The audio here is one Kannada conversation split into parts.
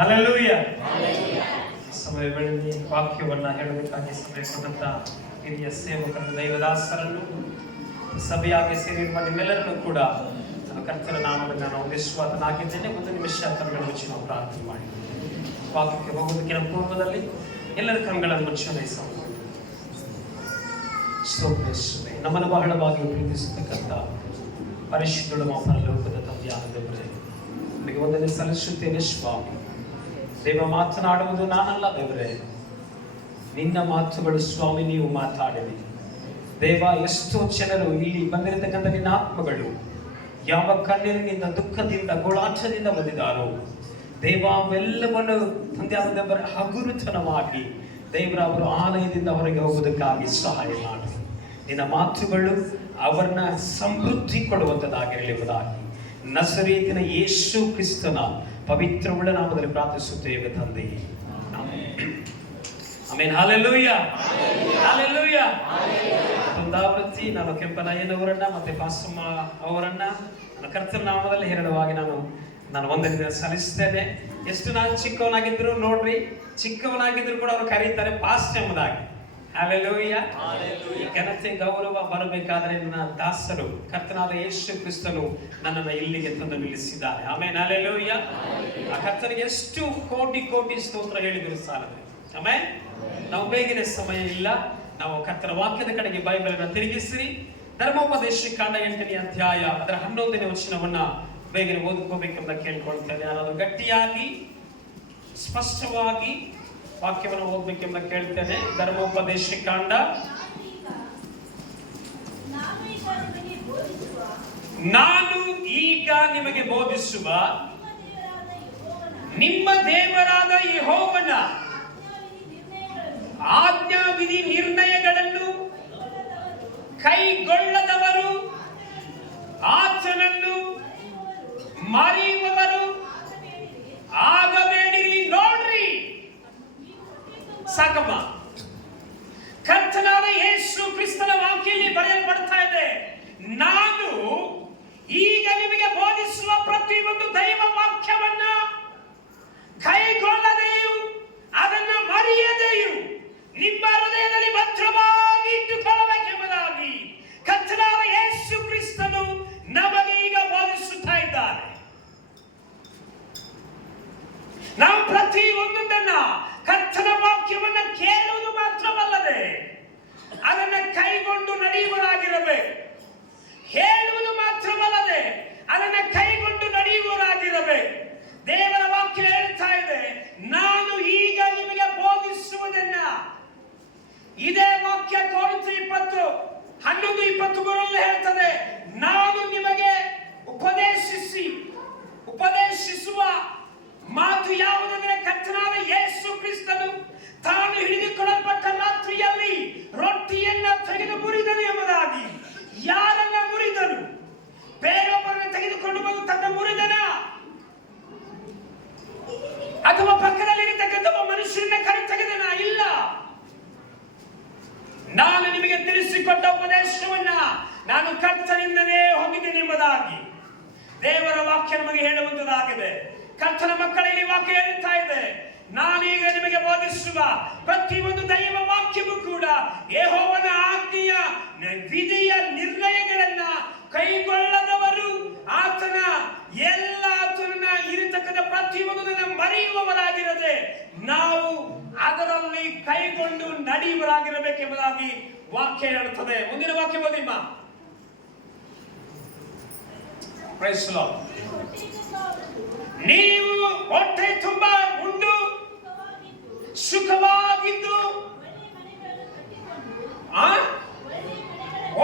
ಹಲ್ಲೆಲೂಯಾ. ಸಮಯಗಳಲ್ಲಿ ವಾಕ್ಯವನ್ನ ಹೇಳಬೇಕಾಗಿ ಸಭೆ ಕೊಟ್ಟಂತ ಹಿರಿಯ ಸೇವಕರನ್ನು, ದೈವದಾಸರನ್ನು, ಸಭೆಯಾಗಿ ಸೇರಿರುವ ನಿಮ್ಮೆಲ್ಲರನ್ನು ಕೂಡ ಕರ್ತನ ನಾಮದಲ್ಲಿ ನಾನು ವಂದಿಸುವಾತನಾಗಿದ್ದೇನೆ. ಒಂದು ನಿಮಿಷ ಕಣ್ಣುಗಳನ್ನು ಮುಚ್ಚಿ ನಾವು ಪ್ರಾರ್ಥನೆ ಮಾಡಿ ವಾಕ್ಯಕ್ಕೆ ಹೋಗುವುದಕ್ಕಿಂತ ಪೂರ್ವದಲ್ಲಿ ಎಲ್ಲರ ಕಣ್ಣುಗಳನ್ನು ಮುಚ್ಚಿ ಸ್ತೋತ್ರಿಸುವೆ. ನಮ್ಮನ್ನು ಬಹಳವಾಗಿ ಪ್ರೀತಿಸತಕ್ಕಂಥ ಪರಿಶುದ್ಧಳು ಪರಲೋಕದ ತಂದೆಯಾದ ದೇವರೇ, ನಿಮಗೆ ವಂದನೆ ಸಲ್ಲಿಸುತ್ತೇನೆ ಸ್ವಾಮಿ. ದೇವ ಮಾತನಾಡುವುದು ನಾನಲ್ಲ ದೇವರೇ, ನಿನ್ನ ಮಾತುಗಳು ಸ್ವಾಮಿ ನೀವು ಮಾತಾಡಿರಿ ದೇವ. ಎಷ್ಟೋ ಜನರು ಇಲ್ಲಿ ಬಂದಿರತಕ್ಕಂಥ ನಿನ್ನ ಆತ್ಮಗಳು ಯಾವ ಕಣ್ಣೀರಿನಿಂದ, ದುಃಖದಿಂದ, ಗೋಳಾಟದಿಂದ ಬಂದಿದ್ದಾರೋ ದೇವ, ಅವೆಲ್ಲವನ್ನು ತಂದೆಯಾದ ದೇವರ ಹಗುರುತನವಾಗಿ ದೇವರ ಅವರು ಆಲಯದಿಂದ ಹೊರಗೆ ಹೋಗುವುದಕ್ಕಾಗಿ ಸಹಾಯ ಮಾಡಿ. ನಿನ್ನ ಮಾತುಗಳು ಅವರನ್ನ ಸಮೃದ್ಧಿ ಕೊಡುವಂಥದ್ದಾಗಿರಲಿರುವುದಾಗಿ ನಜರೇತಿನ ಯೇಸು ಕ್ರಿಸ್ತನ ಪವಿತ್ರವುಳ್ಳ ನಾಮದಲ್ಲಿ ಪ್ರಾರ್ಥಿಸುತ್ತೇವೆ ತಂದೆಯೇ, ಆಮೆನ್. Hallelujah, hallelujah. ಪುನರಾವೃತ್ತಿ ನಾನು ಕೆಂಪನಯ್ಯನವರನ್ನ ಮತ್ತೆ ಪಾಸಮ್ಮ ಅವರನ್ನ ನನ್ನ ಕರ್ತನ ನಾಮದಲ್ಲಿ ಹೇರಳವಾಗಿ ನಾನು ವಂದನೆ ಸಲ್ಲಿಸ್ತೇನೆ. ಎಷ್ಟು ನಾನು ಚಿಕ್ಕವನಾಗಿದ್ರು ನೋಡ್ರಿ, ಚಿಕ್ಕವನಾಗಿದ್ರು ಕೂಡ ಅವರು ಕರೀತಾರೆ ಪಾಸ್ಟ್ ಎಂಬುದಾಗಿ. ಹಲ್ಲೆಲೂಯಾ. ಈ ಘನತೆ ಗೌರವ ಬರಬೇಕಾದ್ರೆ ನನ್ನ ದಾಸರು ಕರ್ತನಾದ ಯೇಸು ಕ್ರಿಸ್ತನು ನನ್ನನ್ನು ಇಲ್ಲಿಗೆ ತಂದು ನಿಲ್ಲಿಸಿದ್ದಾರೆ. ಆಮೇಲೆ ಹಲ್ಲೆಲೂಯಾ. ಆ ಕರ್ತನಿಗೆ ಎಷ್ಟು ಕೋಟಿ ಕೋಟಿ ಸ್ತೋತ್ರ ಹೇಳಿದ್ರು ಸಾಲದೆ. ಆಮೇಲೆ ನಾವು ಬೇಗನೆ ಸಮಯ ಇಲ್ಲ, ನಾವು ಕರ್ತನ ವಾಕ್ಯದ ಕಡೆಗೆ ಬೈಬಲನ್ನು ತಿರುಗಿಸಿರಿ. ಧರ್ಮೋಪದೇಶ ಕಾಂಡ 8ನೇ ಅಧ್ಯಾಯ ಅದರ 11ನೇ ವಚನವನ್ನ ಬೇಗನೆ ಓದ್ಕೋಬೇಕೆಂಬ ಕೇಳ್ಕೊಳ್ತೇನೆ. ನಾನು ಗಟ್ಟಿಯಾಗಿ ಸ್ಪಷ್ಟವಾಗಿ ವಾಕ್ಯವನ್ನು ಓದಬೇಕೆಂಬ ಕೇಳ್ತೇನೆ. ಧರ್ಮೋಪದೇಶ ಕಾಂಡ, ನಾನು ಈಗ ನಿಮಗೆ ಬೋಧಿಸುವ ನಿಮ್ಮ ದೇವರಾದ ಯೆಹೋವನ ಆಜ್ಞಾವಿಧಿ ನಿರ್ಣಯಗಳನ್ನು ಕೈಗೊಳ್ಳದವರು, ಆತನನ್ನು ಮರೆಯುವವರು ಆಗಬೇಡಿರಿ. ನೋಡ್ರಿ ಸಾಕಮ್ಮ, ಕರ್ತನಾದ ಯೇಸು ಕ್ರಿಸ್ತನ ವಾಕ್ಯದಲ್ಲಿ ಬರೆಯಲ್ಪಡ್ತಾ ಇದೆ, ನಾನು ಈಗ ನಿಮಗೆ ಬೋಧಿಸುವ ಪ್ರತಿಯೊಂದು ದೈವ ವಾಕ್ಯವನ್ನ ಕೈಗೊಳ್ಳದೆಯೂ ಅದನ್ನ ಮರೆಯದೆಯೂ ನಿಮ್ಮ ಹೃದಯದಲ್ಲಿ ಭದ್ರವಾಗಿ ಇಟ್ಟುಕೊಳ್ಳಬೇಕೆಂಬುದಾಗಿ ಕರ್ತನಾದ ಯೇಸು ಕ್ರಿಸ್ತನು ನಮಗೆ ಈಗ ಬೋಧಿಸುತ್ತಾ ಇದ್ದಾರೆ. ನಾವು ಪ್ರತಿ ಒಂದನ್ನ ಕರ್ತನ ವಾಕ್ಯವನ್ನ ಕೇಳುವುದು ಮಾತ್ರವಲ್ಲದೆ ಅದನ್ನ ಕೈಗೊಂಡು ನಡೆಯುವರಾಗಿರಬೇಕು. ಹೇಳುವುದು ಮಾತ್ರವಲ್ಲದೆ ಅದನ್ನ ಕೈಗೊಂಡು ನಡೆಯುವರಾಗಿರಬೇಕು. ದೇವರ ವಾಕ್ಯ ಹೇಳ್ತಾ ಇದೆ, ನಾನು ಈಗ ನಿಮಗೆ ಬೋಧಿಸುವುದನ್ನ. ಇದೇ ವಾಕ್ಯ ಕೊರಿಂಥ 11:23 ಹೇಳ್ತದೆ, ನಾನು ನಿಮಗೆ ಉಪದೇಶಿಸುವ ಮಾತು ಯಾವುದೆಂದರೆ, ಕರ್ತನಾದ ಯೇಸು ಕ್ರಿಸ್ತನು ತಾನು ಹಿಡಿದುಕೊಳ್ಳಲ್ಪಟ್ಟ ರಾತ್ರಿಯಲ್ಲಿ ರೊಟ್ಟಿಯನ್ನ ತೆಗೆದು ಮುರಿದನು ಎಂಬುದಾಗಿ. ಯಾರನ್ನ ಮುರಿದನು? ಬೇರೊಬ್ಬರನ್ನು ತೆಗೆದುಕೊಂಡು ಬಂದು ತನ್ನ ಮುರಿದನ, ಅಥವಾ ಪಕ್ಕದಲ್ಲಿರತಕ್ಕಂಥ ಮನುಷ್ಯರನ್ನ ಕರೆ ತೆಗೆದನ? ಇಲ್ಲ. ನಾನು ನಿಮಗೆ ತಿಳಿಸಿಕೊಟ್ಟ ಉಪದೇಶವನ್ನ ನಾನು ಕರ್ತನಿಂದಲೇ ಹೊಂದಿದ್ದೇನೆ ಎಂಬುದಾಗಿ ದೇವರ ವಾಕ್ಯ ನಮಗೆ ಹೇಳುವಂತದಾಗಿದೆ. ಕರ್ತನ ಮಕ್ಕಳಲ್ಲಿ ವಾಕ್ಯ ಹೇಳುತ್ತಾ ಇದೆ, ನಾನೀಗ ನಿಮಗೆ ಬೋಧಿಸುವ ಪ್ರತಿಯೊಂದು ದೈವ ವಾಕ್ಯವೂ ಕೂಡ ಯೆಹೋವನ ಆಜ್ಞೆಯ ವಿಧಿಯ ನಿರ್ಣಯಗಳನ್ನ ಕೈಗೊಳ್ಳದವರು, ಆತನ ಇರತಕ್ಕಂಥ ಪ್ರತಿಯೊಂದನ್ನು ಮರೆಯುವವರಾಗಿರದೆ ನಾವು ಅದರಲ್ಲಿ ಕೈಗೊಂಡು ನಡೆಯುವರಾಗಿರಬೇಕೆಂಬುದಾಗಿ ವಾಕ್ಯ ಹೇಳುತ್ತದೆ. ಮುಂದಿನ ವಾಕ್ಯ ಓದಿಮ್ಮ. Price the lord. ನೀವು ಹೊಟ್ಟೆ ತುಂಬ ಉಂಡು ಸುಖವಾಗಿದ್ದು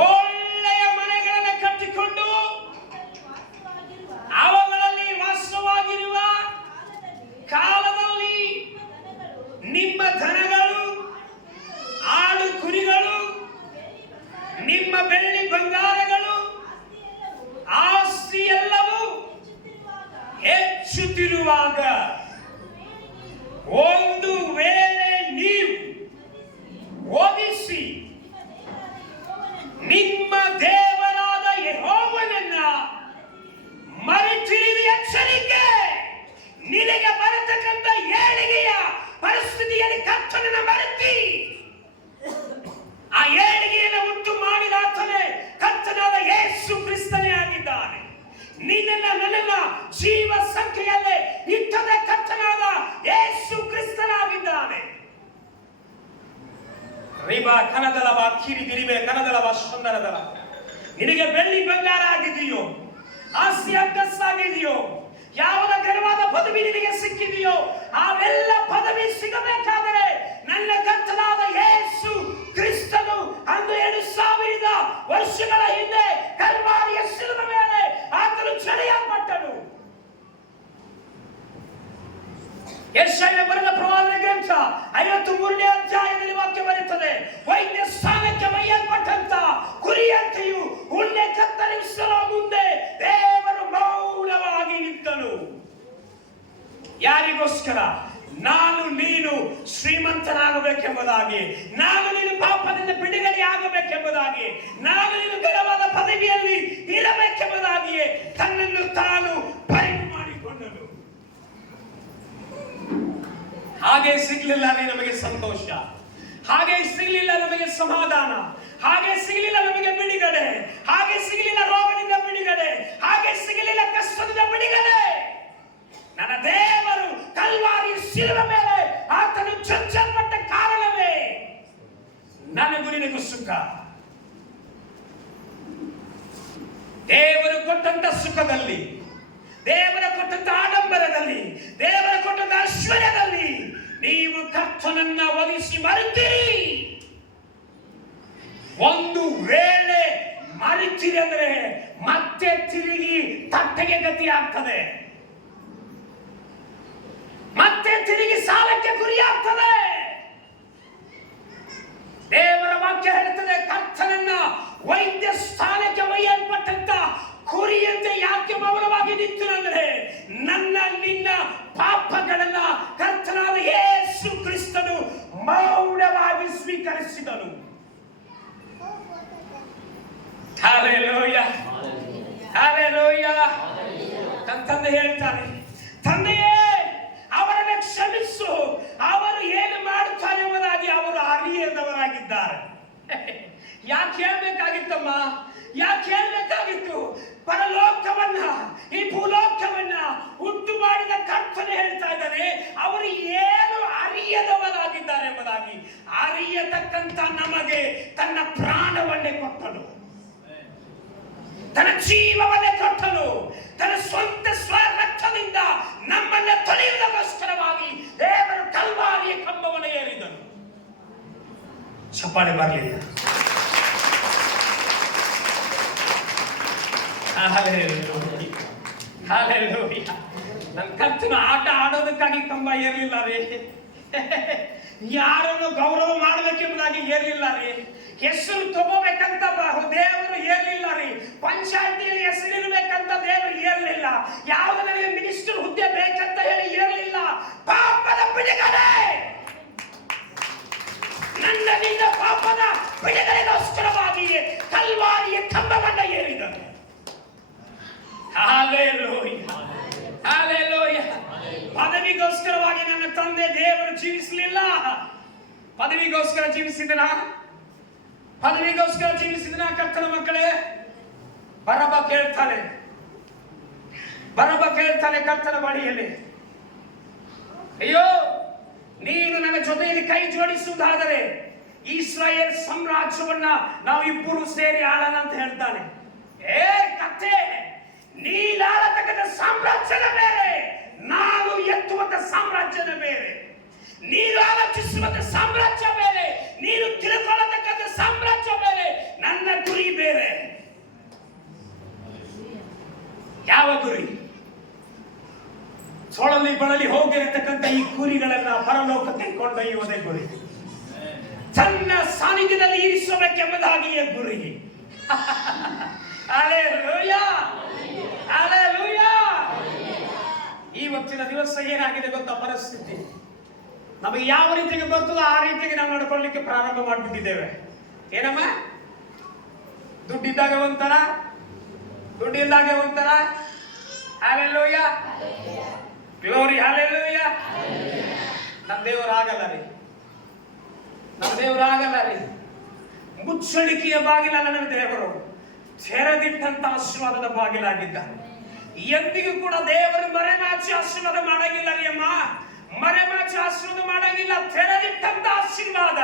ಒಳ್ಳೆಯ ಮನೆಗಳನ್ನು ಕಟ್ಟಿಕೊಂಡು ಅವುಗಳಲ್ಲಿ ವಾಸವಾಗಿರುವ ಕಾಲದಲ್ಲಿ ನಿಮ್ಮ ಧನಗಳು, ಆಡು ಕುರಿಗಳು, ನಿಮ್ಮ ಬೆಳ್ಳಿ ಬಂಗಾರಗಳು, ಆಸ್ತಿ ಎಲ್ಲವೂ ಹೆಚ್ಚುತ್ತಿರುವಾಗ ಒಂದು ವೇಳೆ ನೀವು ಓದಿಸಿ ನಿಮ್ಮ ದೇವರಾದ ಯೆಹೋವನನ್ನ ಮರೆತಿರುವ ಎಚ್ಚರಿಕೆ, ನಿನಗೆ ಬರತಕ್ಕಂಥ ರಿಬಾ ಕನದಲವ ಕಿರಿ ದಿರಿಬೆ ಕನದಲವ ಸುಂದರದಲ. ನಿನಗೆ ಬೆಳ್ಳಿ ಬಂಗಾರ ಆಗಿದೆಯೋ, ಆಸ್ತಿ ಅಂತಸ್ತಾಗಿದೆಯೋ, ಯಾವ ಗರ್ವದ ಪದವಿ ನಿನಗೆ ಸಿಕ್ಕಿದೆಯೋ, ಅವೆಲ್ಲ ಪದವಿ ಸಿಗಬೇಕಾದರೆ ನನ್ನ ಕರ್ತನಾದ ಯೇಸು ಕ್ರಿಸ್ತನು ಅಂದು 2000 ವರ್ಷಗಳ ಹಿಂದೆ ಕಲ್ವಾರಿಯ ಶಿಲುಬೆ ಮೇಲೆ ಆತನು ಜಡೆಯಲ್ಪಟ್ಟನು. ಯೆಶಾಯನ ಬರೆದ ಪ್ರವಾದನೆ ಗ್ರಂಥ 53ನೇ ಅಧ್ಯಾಯದಲ್ಲಿ ವಾಕ್ಯ ಬರುತ್ತದೆ, ವೈದ್ಯ ಸ್ಥಾನಕ್ಕೆ ಒಯ್ಯಲ್ಪಟ್ಟಂತ ಕುರಿಯಂತೆಯೂ ಉಣ್ಣೆ ಕತ್ತರಿಸುವ ಮುಂದೆ ದೇವರು ಮೌನವಾಗಿ ನಿಂತನು. ಯಾರಿಗೋಸ್ಕರ? ನಾನು ನೀನು ಶ್ರೀಮಂತನಾಗಬೇಕೆಂಬುದಾಗಿ, ನಾನು ನೀನು ಪಾಪದಿಂದ ಬಿಡುಗಡೆ ಆಗಬೇಕೆಂಬುದಾಗಿ, ನಾನು ನೀನು ಘನವಾದ ಪದವಿಯಲ್ಲಿ ಇರಬೇಕೆಂಬುದಾಗಿಯೇ ತನ್ನನ್ನು ತಾನು ಪರಿಣಾಮ ಮಾಡಿಕೊಂಡನು. ಹಾಗೆ ಸಿಗಲಿಲ್ಲ ನಮಗೆ ಸಂತೋಷ, ಹಾಗೆ ಸಿಗಲಿಲ್ಲ ನಮಗೆ ಸಮಾಧಾನ, ಹಾಗೆ ಸಿಗಲಿಲ್ಲ ನಮಗೆ ಬಿಡುಗಡೆ, ಹಾಗೆ ಸಿಗಲಿಲ್ಲ ರೋಗದಿಂದ ಬಿಡುಗಡೆ, ಹಾಗೆ ಸಿಗಲಿಲ್ಲ ಕಷ್ಟದಿಂದ ಬಿಡುಗಡೆ. ನನ್ನ ದೇವರು ಕಲ್ವಾರಿ ಶಿಲುಬೆ ಮೇಲೆ ಆತನು ಚಚ್ಚಲ್ಪಟ್ಟ ಕಾರಣವೇ ನನಗೂ ನಿನಗೂ ಸುಖ. ದೇವರು ಕೊಟ್ಟಂತ ಸುಖದಲ್ಲಿ, ದೇವರು ಕೊಟ್ಟಂತ ಆಡಂಬರದಲ್ಲಿ, ದೇವರು ಕೊಟ್ಟಂತ ಐಶ್ವರ್ಯದಲ್ಲಿ ನೀವು ಕರ್ತನನ್ನ ಒಲಿಸಿ ಮರೆತಿರಿ. ಒಂದು ವೇಳೆ ಮರೆತಿರಿ ಅಂದ್ರೆ ಮತ್ತೆ ತಿರುಗಿ ತಟ್ಟೆಗೆ ಗತಿ ಆಗ್ತದೆ, ಮತ್ತೆ ತಿರುಗಿ ಸಾಲಕ್ಕೆ ಗುರಿಯಾಗ್ತದೆ. ದೇವರ ವಾಕ್ಯ ಹೇಳುತ್ತದೆ, ಕರ್ತನನ್ನ ವೈದ್ಯ ಸ್ಥಾನಕ್ಕೆ ಒಯ್ಯಲ್ಪಟ್ಟಂತ ಕುರಿಯಂತೆ ಯಾಕೆ ಮೌನವಾಗಿ ನಿಂತು ಅಂದ್ರೆ ನನ್ನ ನಿನ್ನ ಪಾಪಗಳನ್ನ ಕರ್ತನಾದ ಯೇಸು ಕ್ರಿಸ್ತನು ಮೌನವಾಗಿ ಸ್ವೀಕರಿಸಿದನು. Hallelujah, hallelujah. ನನ್ನ ತಂದೆ ಹೇಳ್ತಾನೆ, ತಂದೆಯೇ ಅವರನ್ನು ಕ್ಷಮಿಸು, ಅವರು ಏನು ಮಾಡುತ್ತಾರೆ ಎಂಬುದಾಗಿ ಅವರು ಅರಿಯದವರಾಗಿದ್ದಾರೆ. ಯಾಕೆ ಹೇಳ್ಬೇಕಾಗಿತ್ತಮ್ಮ? ಯಾಕೆ ಹೇಳ್ಬೇಕಾಗಿತ್ತು? ಪರಲೋಕವನ್ನ ಈ ಭೂಲೋಕವನ್ನ ಉಂಟು ಮಾಡಿದ ಕರ್ತನೆ ಹೇಳ್ತಾ ಇದ್ದಾನೆ, ಅವರು ಏನು ಅರಿಯದವರಾಗಿದ್ದಾರೆ ಎಂಬುದಾಗಿ. ಅರಿಯತಕ್ಕಂತ ನಮಗೆ ತನ್ನ ಪ್ರಾಣವನ್ನೇ ಕೊಟ್ಟನು, ತನ್ನ ಜೀವವನ್ನೇ ಕೊಟ್ಟನು, ತನ್ನ ಸ್ವಂತ ಸ್ವರಕ್ತದಿಂದ ನಮ್ಮನ್ನ ತೊಳೆಯುವುದಕ್ಕೋಸ್ಕರವಾಗಿ ದೇವರು ಕಲ್ವಾರಿಯ ಕಂಬವನ್ನು ಏರಿದನು. ಚಪ್ಪಾಳೆ ಬರಲಿಲ್ಲ. ನನ್ನ ಕರ್ತನ ಆಟ ಆಡೋದಕ್ಕಾಗಿ ಕಂಬ ಏರ್ಲಿಲ್ಲ ರೀ, ಯಾರನ್ನು ಗೌರವ ಮಾಡಬೇಕೆಂಬುದಾಗಿ ಏರ್ಲಿಲ್ಲ ರೀ, ಹೆಸರು ತಗೋಬೇಕಂತ ದೇವರು ಏರ್ಲಿಲ್ಲ ರೀ, ಪಂಚಾಯತಿಯಲ್ಲಿ ಹೆಸರಿರ್ಬೇಕಂತ ದೇವರು ಏರ್ಲಿಲ್ಲ, ಯಾವ್ದು ನನಗೆ ಮಿನಿಸ್ಟರ್ ಹುದ್ದೆ ಬೇಕಂತ ಹೇಳಿ ಏರ್ಲಿಲ್ಲ. ಪಾಪದ ಬಿಡುಗಡೆ, ನನ್ನ ನಿನ್ನ ಪಾಪದ ಬಿಡುಗಡೆಗೋಸ್ಕರವಾಗಿಯೇ ಕಲ್ವಾರಿಯ ಕಂಬವನ್ನ ಏರಿದನು. Hallelujah, hallelujah. ಪದವಿಗೋಸ್ಕರವಾಗಿ ನನ್ನ ತಂದೆ ದೇವರು ಜೀವಿಸಲಿಲ್ಲ. ಪದವಿಗೋಸ್ಕರ ಜೀವಿಸಿದನ? ಪದವಿಗೋಸ್ಕರ ಜೀವಿಸಿದನ? ಕರ್ತನ ಮಕ್ಕಳೇ, ಬರಬ ಕೇಳ್ತಾನೆ, ಬರಬ ಕೇಳ್ತಾನೆ ಕರ್ತನ ಬಳಿಯಲ್ಲಿ, ಅಯ್ಯೋ ನೀನು ನನ್ನ ಜೊತೆಯಲ್ಲಿ ಕೈ ಜೋಡಿಸುವುದಾದರೆ ಇಸ್ರಾಯೇಲ್ ಸಾಮ್ರಾಜ್ಯವನ್ನ ನಾವು ಇಬ್ಬರು ಸೇರಿ ಆಳೋಣ ಅಂತ ಹೇಳ್ತಾನೆ. ಏ ಕತ್ತೆ, ನೀನಾಳತಕ್ಕಂಥ ಸಾಮ್ರಾಜ್ಯದ ಬೇರೆ, ನಾನು ಎತ್ತುವಂತ ಸಾಮ್ರಾಜ್ಯದ ಬೇರೆ, ನೀನು ಆಲೋಚಿಸುವಂತ ಸಾಮ್ರಾಜ್ಯ ಬೇರೆ, ನೀನು ತಿಳ್ಕೊಳ್ಳತಕ್ಕಂಥ ಸಾಮ್ರಾಜ್ಯ ಬೇರೆ, ನನ್ನ ಗುರಿ ಬೇರೆ. ಯಾವ ಗುರಿ? ಸೊಳಲಿ ಬಳಲಿ ಹೋಗಿರತಕ್ಕಂಥ ಈ ಕುರಿಗಳನ್ನ ಪರಲೋಕಕ್ಕೆ ಕೊಂಡೊಯ್ಯುವುದೇ ಗುರಿ, ತನ್ನ ಸಾನ್ನಿಧ್ಯದಲ್ಲಿ ಇರಿಸಬೇಕೆಂಬುದಾಗಿಯೇ ಗುರಿ. Hallelujah, hallelujah. ಇವತ್ತಿನ ದಿವಸ ಏನಾಗಿದೆ ಗೊತ್ತಾ ಪರಿಸ್ಥಿತಿ? ನಮಗೆ ಯಾವ ರೀತಿಗೆ ಬರ್ತದೋ ಆ ರೀತಿಗೆ ನಾವು ನಡ್ಕೊಳ್ಳಿಕ್ಕೆ ಪ್ರಾರಂಭ ಮಾಡಿಬಿಟ್ಟಿದ್ದೇವೆ. ಏನಮ್ಮ? ದುಡ್ಡಿದ್ದಾಗ ಒಂಥರ, ದುಡ್ಡಿಲ್ದಾಗ ಒಂಥರ. Hallelujah, glory, hallelujah. ನಮ್ಮ ದೇವರು ಆಗಲ್ಲ ರೀ, ನಮ್ಮ ದೇವರು ಆಗಲ್ಲ ರೀ. ಮುಚ್ಚಳಿಕೆಯ ಬಾಗಿಲ ನನ್ನ ದೇವರು ತೆರೆದಿಟ್ಟಂತ ಆಶೀರ್ವಾದದ ಬಾಗಿಲಾಗಿದ್ದಾರೆ. ಎಂದಿಗೂ ಕೂಡ ದೇವರು ಮರೆಮಾಚಿ ಆಶೀರ್ವಾದ ಮಾಡಂಗಿಲ್ಲ ರೀ ಅಮ್ಮ, ಮರೆಮಾಚಿ ಆಶೀರ್ವಾದ ಮಾಡಂಗಿಲ್ಲ. ತೆರೆದಿಟ್ಟಂತ ಆಶೀರ್ವಾದ.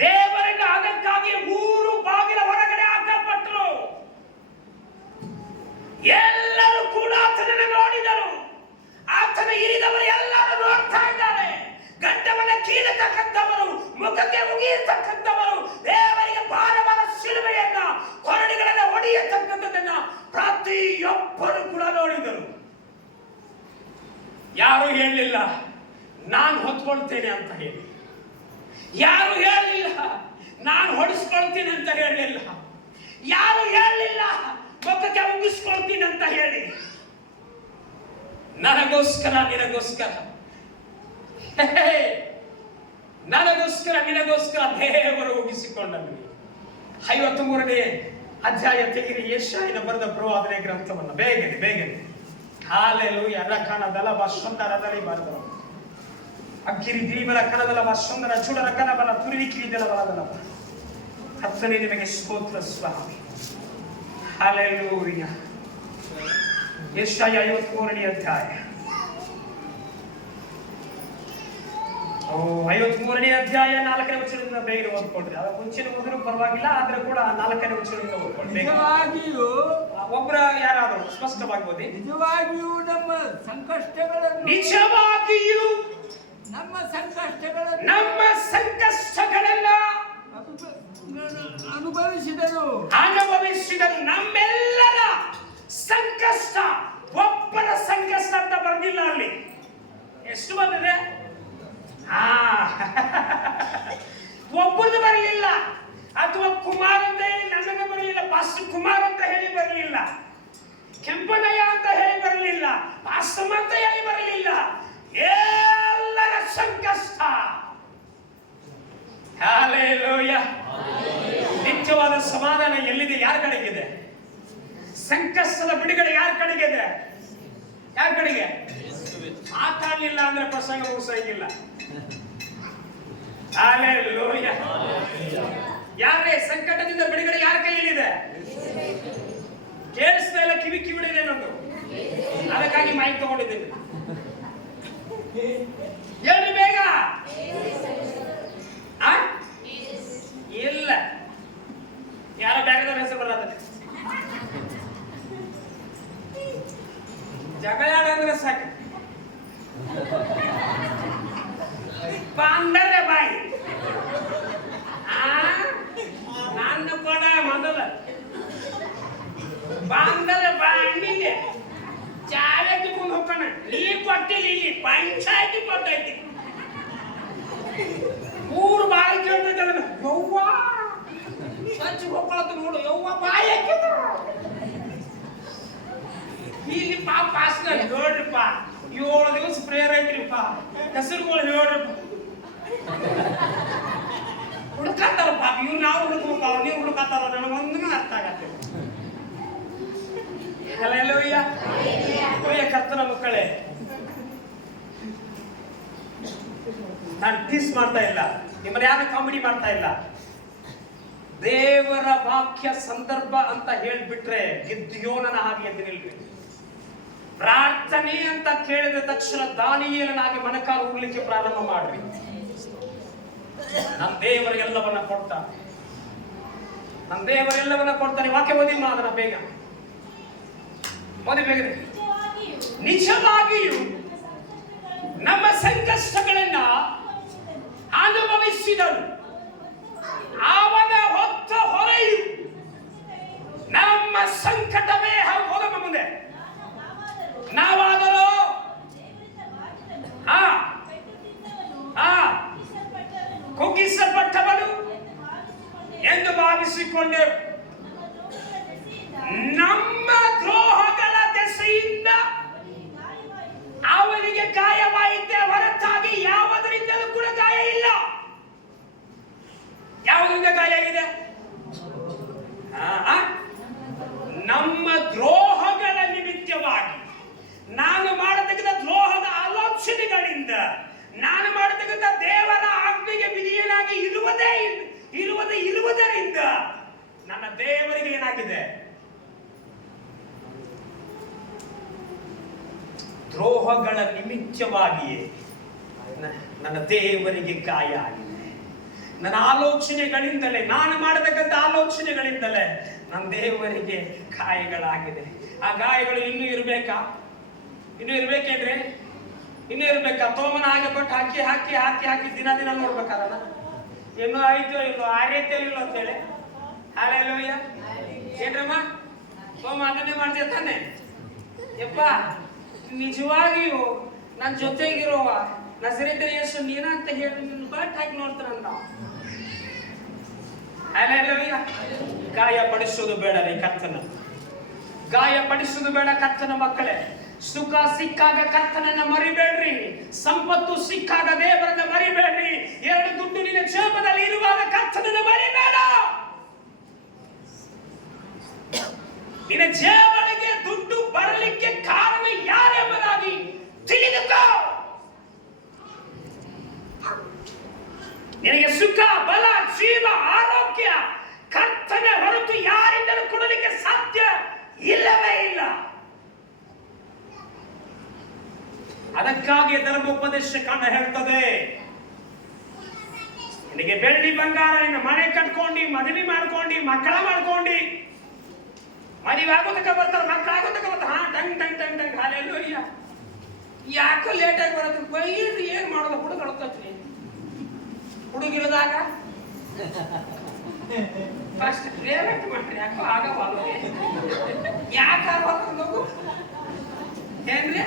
ದೇವರಿಂದ ಅದಕ್ಕಾಗಿ ಊರು ಬಾಗಿಲ ಹೊರಗಡೆ ಹಾಕಲ್ಪಟ್ಟರು. ಎಲ್ಲರೂ ಕೂಡ ಆತನನ್ನು ನೋಡಿದರು. ಆತನ ಇರಿದವರು ಎಲ್ಲರೂ ನೋಡ್ತಾ ಇದ್ದಾರೆ. ಗಡ್ಡವನ್ನ ಕೀಳತಕ್ಕಂಥವರು, ಮುಖಕ್ಕೆ ಉಗಿಯತಕ್ಕಂಥವರು, ದೇವರಿಗೆ ಭಾರವಾದ ಶಿಲುಬೆಯನ್ನ, ಕೊರಡಿಗಳನ್ನ ಹೊಡೆಯತಕ್ಕಂಥದ್ದನ್ನ ಪ್ರತಿಯೊಬ್ಬರು ಕೂಡ ನೋಡಿದರು. ಯಾರು ಹೇಳಲಿಲ್ಲ ನಾನು ಹೊತ್ಕೊಳ್ತೇನೆ ಅಂತ ಹೇಳಿ. ಯಾರು ಹೇಳಲಿಲ್ಲ ನಾನು ಹೊಡಿಸ್ಕೊಳ್ತೀನಿ ಅಂತ ಹೇಳಲಿಲ್ಲ. ಯಾರು ಹೇಳಲಿಲ್ಲ ಮುಖಕ್ಕೆ ಉಗಿಸ್ಕೊಳ್ತೀನಿ ಅಂತ ಹೇಳಿ. ನನಗೋಸ್ಕರ ನಿನಗೋಸ್ಕರ, ನನಗೋಸ್ಕರ ನಿನಗೋಸ್ಕರ ದೇವರು ಉಗಿಸಿಕೊಂಡನು. 53ನೇ ಅಧ್ಯಾಯ ತೆಗಿರಿ, ಯೆಶಾಯನ ಬರೆದ ಪ್ರವಾದನೆ ಗ್ರಂಥವನ್ನ. ಬೇಗನೆ ಬೇಗನೆ. ಹಾಲೆಲೂಯ. ರಕನ ದಲಬ ಸುಂದರದಲ್ಲಿ ಬರೆದವರು ಅಕ್ಕಿರಿ ದಿಲಿಬಲ ಕನದಲಬ ಸುಂದರ ಚುಡರ ಕನಬಲ ತುರಿವಿಕಿರಿ ದಲಬಲದಲಬ. ಕರ್ತನೇ ನಿಮಗೆ ಸ್ತೋತ್ರ ಸ್ವಾಮಿ. ಹಾಲೆಲೂಯ. ಯೆಶಾಯ 53ನೇ ಅಧ್ಯಾಯ. 53ನೇ ಅಧ್ಯಾಯ 4ನೇ ವಚನದಿಂದ ಬೇಗ ಓದ್ಕೊಳ್ರಿ. ಅದ ಮುಂಚಿನ ಓದಿದ್ರು ಪರವಾಗಿಲ್ಲ, ಆದ್ರೆ ಕೂಡ 4ನೇ ವಚನದಿಂದ ಓದ್ಕೊಳ್ರಿ. ನಿಜವಾಗಿಯೂ ಒಬ್ಬರ ಯಾರಾದರೂ ಸ್ಪಷ್ಟವಾಗಿ ಓದಿ. ನಿಜವಾಗಿಯೂ ನಮ್ಮ ಸಂಕಷ್ಟಗಳನ್ನು, ನಿಜವಾಗಿಯೂ ನಮ್ಮ ಸಂಕಷ್ಟಗಳನ್ನು, ನಮ್ಮ ಸಂಕಷ್ಟಗಳೆಲ್ಲ ಅನುಭವಿಸಿದನು. ನಮ್ಮೆಲ್ಲರ ಸಂಕಷ್ಟ. ಒಬ್ಬರ ಸಂಕಷ್ಟ ಅಂತ ಬಂದಿಲ್ಲ ಅಲ್ಲಿ. ಎಷ್ಟು ಬಂದಿದೆ? ಒಬ್ಬರದ್ದು ಬರಲಿಲ್ಲ. ಅಥವಾ ಕುಮಾರ್ ಅಂತ ಹೇಳಿ ನನ್ನನ್ನು ಬರಲಿಲ್ಲ, ಪಾಸ್ಟರ್ ಕುಮಾರ್ ಅಂತ ಹೇಳಿ ಬರಲಿಲ್ಲ, ಕೆಂಪನಯ್ಯ ಅಂತ ಹೇಳಿ ಬರಲಿಲ್ಲ, ಪಾಸ್ಟರ್ ಅಂತ ಹೇಳಿ ಬರಲಿಲ್ಲ. ಎಲ್ಲರ ಸಂಕಷ್ಟ. ಹಲ್ಲೆಲೂಯ. ನಿತ್ಯವಾದ ಸಮಾಧಾನ ಎಲ್ಲಿದೆ? ಯಾರ ಕಡೆಗಿದೆ? ಸಂಕಷ್ಟದ ಬಿಡುಗಡೆ ಯಾರ ಕಡೆಗಿದೆ? ಯಾರ ಕಡೆಗೆ? ಮಾತಾಡಲಿಲ್ಲ ಅಂದ್ರೆ ಪ್ರಸಂಗ ಮುಗಿಸಂಗಿಲ್ಲ. ಹಲ್ಲೆಲೂಯ. ಯಾರೇ ಸಂಕಟದಿಂದ ಬಿಡುಗಡೆ ಯಾರ ಕೈಯಲ್ಲಿದೆ? ಕೇಳಿಸ್ತಾ ಇಲ್ಲ, ಕಿವಿ ಕಿವಿಡಿದೆ ನಂದು, ಅದಕ್ಕಾಗಿ ಮೈಕ್ ತಗೊಂಡಿದ್ದೀನಿ. ಹೇಳಿ ಬೇಗ. ಇಲ್ಲ, ಯಾರ ಬ್ಯಾಗದವ್ರ ಹೆಸರು ಬರತ್ತೆ. ಜಗಳ ಅಂದ್ರೆ ಸಾಕು. ಬಂದರೆ ಬಾಯಿ. ನನ್ನ ಕೊಡ ಮೊದಲ ಬಂದರೆ ಬಾಂಡಿದೆ ಚಾವೆ ಕಿತ್ಕೊಂಡು ಹೋಗೋಣ. ನೀ ಕೊಟ್ಟಿಲ್ಲ, ಇಲ್ಲಿ ಪಂಚಾಯತಿ ಕೊಟ್ಟೈತಿ. 3 ಬಾಯಿ ಕೇಳ್ತೈತೆ ಅದನ್ನ. ಯವ್ವ ಸ್ವಚ್ಛ ಹೋಗ್ಕೊಳತ್ತ ನೋಡು. ಯವ್ವ ಬಾಯಿ ಹಾಕಿದ್ರು ಇಲ್ಲಿ ಪಾಪ ಪಾಸ್ನ ಹೇಳ್ರಿಪ್ಪ. 7 ದಿವಸ ಪ್ರೇಯರ್ ಐತ್ರಿಪ್ಪ. ಹೆಸರುಗಳು ಹೇಳ್ರಿಪ್ಪ. ಹುಡುಕಾತಾರ ಪಾಪ. ಇವ್ರು ನಾವು ಹುಡುಕ್ಬೇಕು, ನೀವು ಹುಡುಕಾತಾರ. ನನಗೊಂದೂ ಅರ್ಥ ಆಗತ್ತೆ. ಹಲ್ಲೆಲೂಯ. ಪ್ರಿಯ ಕರ್ತನ ಮಕ್ಕಳೇ, ನಾನು ಟೀಸ್ ಮಾಡ್ತಾ ಇಲ್ಲ, ನಿಮ್ಮನ್ನ ಯಾರು ಕಾಮಿಡಿ ಮಾಡ್ತಾ ಇಲ್ಲ. ದೇವರ ವಾಕ್ಯ ಸಂದರ್ಭ ಅಂತ ಹೇಳ್ಬಿಟ್ರೆ ಗಿದ್ಯೋನನ ಹಾಗೆ ಎದ್ದು ನಿಲ್ಬೇಕು. ಪ್ರಾರ್ಥನೆ ಅಂತ ಕೇಳಿದ ತಕ್ಷಣ ದಾನಿಯೇಲನಾಗಿ ಮೊಣಕಾಲು ಊರ್ಲಿಕ್ಕೆ ಪ್ರಾರಂಭ ಮಾಡ್ರಿ. ನಮ್ಮ ದೇವರಿಗೆಲ್ಲವನ್ನ ಕೊಡ್ತಾನೆ. ನಮ್ಮ ದೇವರೆಲ್ಲವನ್ನ ಕೊಡ್ತಾನೆ. ವಾಕ್ಯ ಓದಿ ಮಾದನ ಬೇಗ ಓದಿ ಬೇಗ. ನಿಜವಾಗಿಯೂ ನಮ್ಮ ಸಂಕಷ್ಟಗಳನ್ನ ಅನುಭವಿಸಿದನು. ಅವನ ಹೊತ್ತ ಹೊರೆಯು ನಮ್ಮ ಸಂಕಟವೇ. ಹೋಗಮ್ಮ ಮುಂದೆ. ನಾವಾದರೂ ಕುಗ್ಗಿಸಲ್ಪಟ್ಟವನು ಎಂದು ಭಾವಿಸಿಕೊಂಡೆವು. ನಮ್ಮ ದ್ರೋಹಗಳ ದೆಸೆಯಿಂದ ಅವನಿಗೆ ಗಾಯವಾಯಿತೆ ಹೊರತಾಗಿ ಯಾವುದರಿಂದಲೂ ಕೂಡ ಗಾಯ ಇಲ್ಲ. ಯಾವುದರಿಂದ ಗಾಯ ಇದೆ? ನಮ್ಮ ದ್ರೋಹಗಳ ನಿಮಿತ್ತವಾಗಿ, ನಾನು ಮಾಡತಕ್ಕಂಥ ದ್ರೋಹದ ಆಲೋಚನೆಗಳಿಂದ, ನಾನು ಮಾಡತಕ್ಕಂಥ ದೇವರ ಆಜ್ಞೆಗೆ ವಿಧೇಯನಾಗಿ ಇರುವುದರಿಂದ ನನ್ನ ದೇವರಿಗೆ ಏನಾಗಿದೆ? ದ್ರೋಹಗಳ ನಿಮಿತ್ತವಾಗಿಯೇ ನನ್ನ ದೇವರಿಗೆ ಗಾಯ ಆಗಿದೆ. ನನ್ನ ಆಲೋಚನೆಗಳಿಂದಲೇ, ನಾನು ಮಾಡತಕ್ಕಂಥ ಆಲೋಚನೆಗಳಿಂದಲೇ ನನ್ನ ದೇವರಿಗೆ ಗಾಯಗಳಾಗಿದೆ. ಆ ಗಾಯಗಳು ಇನ್ನೂ ಇರ್ಬೇಕಾ? ಇನ್ನೂ ಇರ್ಬೇಕೇನ್ರಿ? ಇನ್ನೂ ಇರ್ಬೇಕಾ? ತೋಮನ ಹಾಗೆ ಕೊಟ್ಟು ಹಾಕಿ ಹಾಕಿ ಹಾಕಿ ಹಾಕಿ ದಿನ ದಿನ ನೋಡ್ಬೇಕಾರಲ್ಲ, ಇನ್ನೂ ಆಯ್ತೋ ಇಲ್ಲೋ, ಆರೈತೋ ಇಲ್ಲೋ ಅಂತೇಳಿ. ಹಲ್ಲೆಲೂಯ. ಏನ್ರಮ್ಮ ಸೋಮ ಅದನ್ನೇ ಮಾಡ್ತೀಯ ತಾನೆ? ಯಪ್ಪ, ನಿಜವಾಗಿಯೂ ನನ್ನ ಜೊತೆಗಿರುವ ನಜರೇತಿನ ಯೇಸು ನೀನ ಅಂತ ಹೇಳಿ ನಿನ್ನ ಬಟ್ ಹಾಕಿ ನೋಡ್ತಾನಂತ. ಹಲ್ಲೆಲೂಯ. ಗಾಯ ಪಡಿಸೋದು ಬೇಡ ರೀ ಕರ್ತನ, ಗಾಯ ಪಡಿಸೋದು ಬೇಡ ಕರ್ತನ ಮಕ್ಕಳೇ. ಸುಖ ಸಿಕ್ಕಾಗ ಕರ್ತನನ್ನ ಮರಿಬೇಡ್ರಿ, ಸಂಪತ್ತು ಸಿಕ್ಕಾಗ ದೇವರನ್ನ ಮರಿಬೇಡ್ರಿ, ಎರಡು ದುಡ್ಡು ನಿನ್ನ ಜೇಬದಲ್ಲಿ ಇರುವಾಗ ಕರ್ತನನ್ನ ಮರಿಬೇಡ. ನಿನ್ನ ಜೇಬಳಿಗೆ ದುಡ್ಡು ಬರಲಿಕ್ಕೆ ಕಾರಣ ಯಾರೆಂಬುದಾಗಿ ತಿಳಿದುಕೋ. ನಿನಗೆ ಸುಖ, ಬಲ, ಜೀವ, ಆರೋಗ್ಯ ಕರ್ತನ ಹೊರತು ಯಾರಿಂದಲೂ ಕೊಡಲಿಕ್ಕೆ ಸಾಧ್ಯ ಇಲ್ಲವೇ ಇಲ್ಲ. ಅದಕ್ಕಾಗಿ ಧರ್ಮೋಪದೇಶ ಕಾಂಡ ಹೇಳ್ತದೆ, ನಿನಗೆ ಬೆಳ್ಳಿ ಬಂಗಾರ, ನಿನ್ನ ಮನೆ ಕಟ್ಕೊಂಡು ಮದುವೆ ಮಾಡ್ಕೊಂಡು ಮಕ್ಕಳ ಮಾಡ್ಕೊಂಡು ಮದುವೆ ಆಗೋದಕ್ಕೆ ಬರ್ತಾರೆ, ಮಕ್ಕಳಾಗೋದಕ್ಕೆ ಬರ್ತಾರೆ. ಹಾ tongue tongue tongue tongue. Hallelujah. ಯಾಕೋ ಲೇಟಾಗಿ ಬರುತ್ತೆ ಬೈರಿ, ಏನ್ ಮಾಡೋದು? ಹುಡುಗಡ್ತೈತ್ರಿ. ಹುಡುಗಿರದಾಗ ಫಸ್ಟ್ ರೇವೆಟ್ ಮಾಡ್ರಿ, ಯಾಕೋ ಆಗವಲ್ಲ. ಯಾಕೆ ಆಗಬೇಕು ಏನ್ರಿ?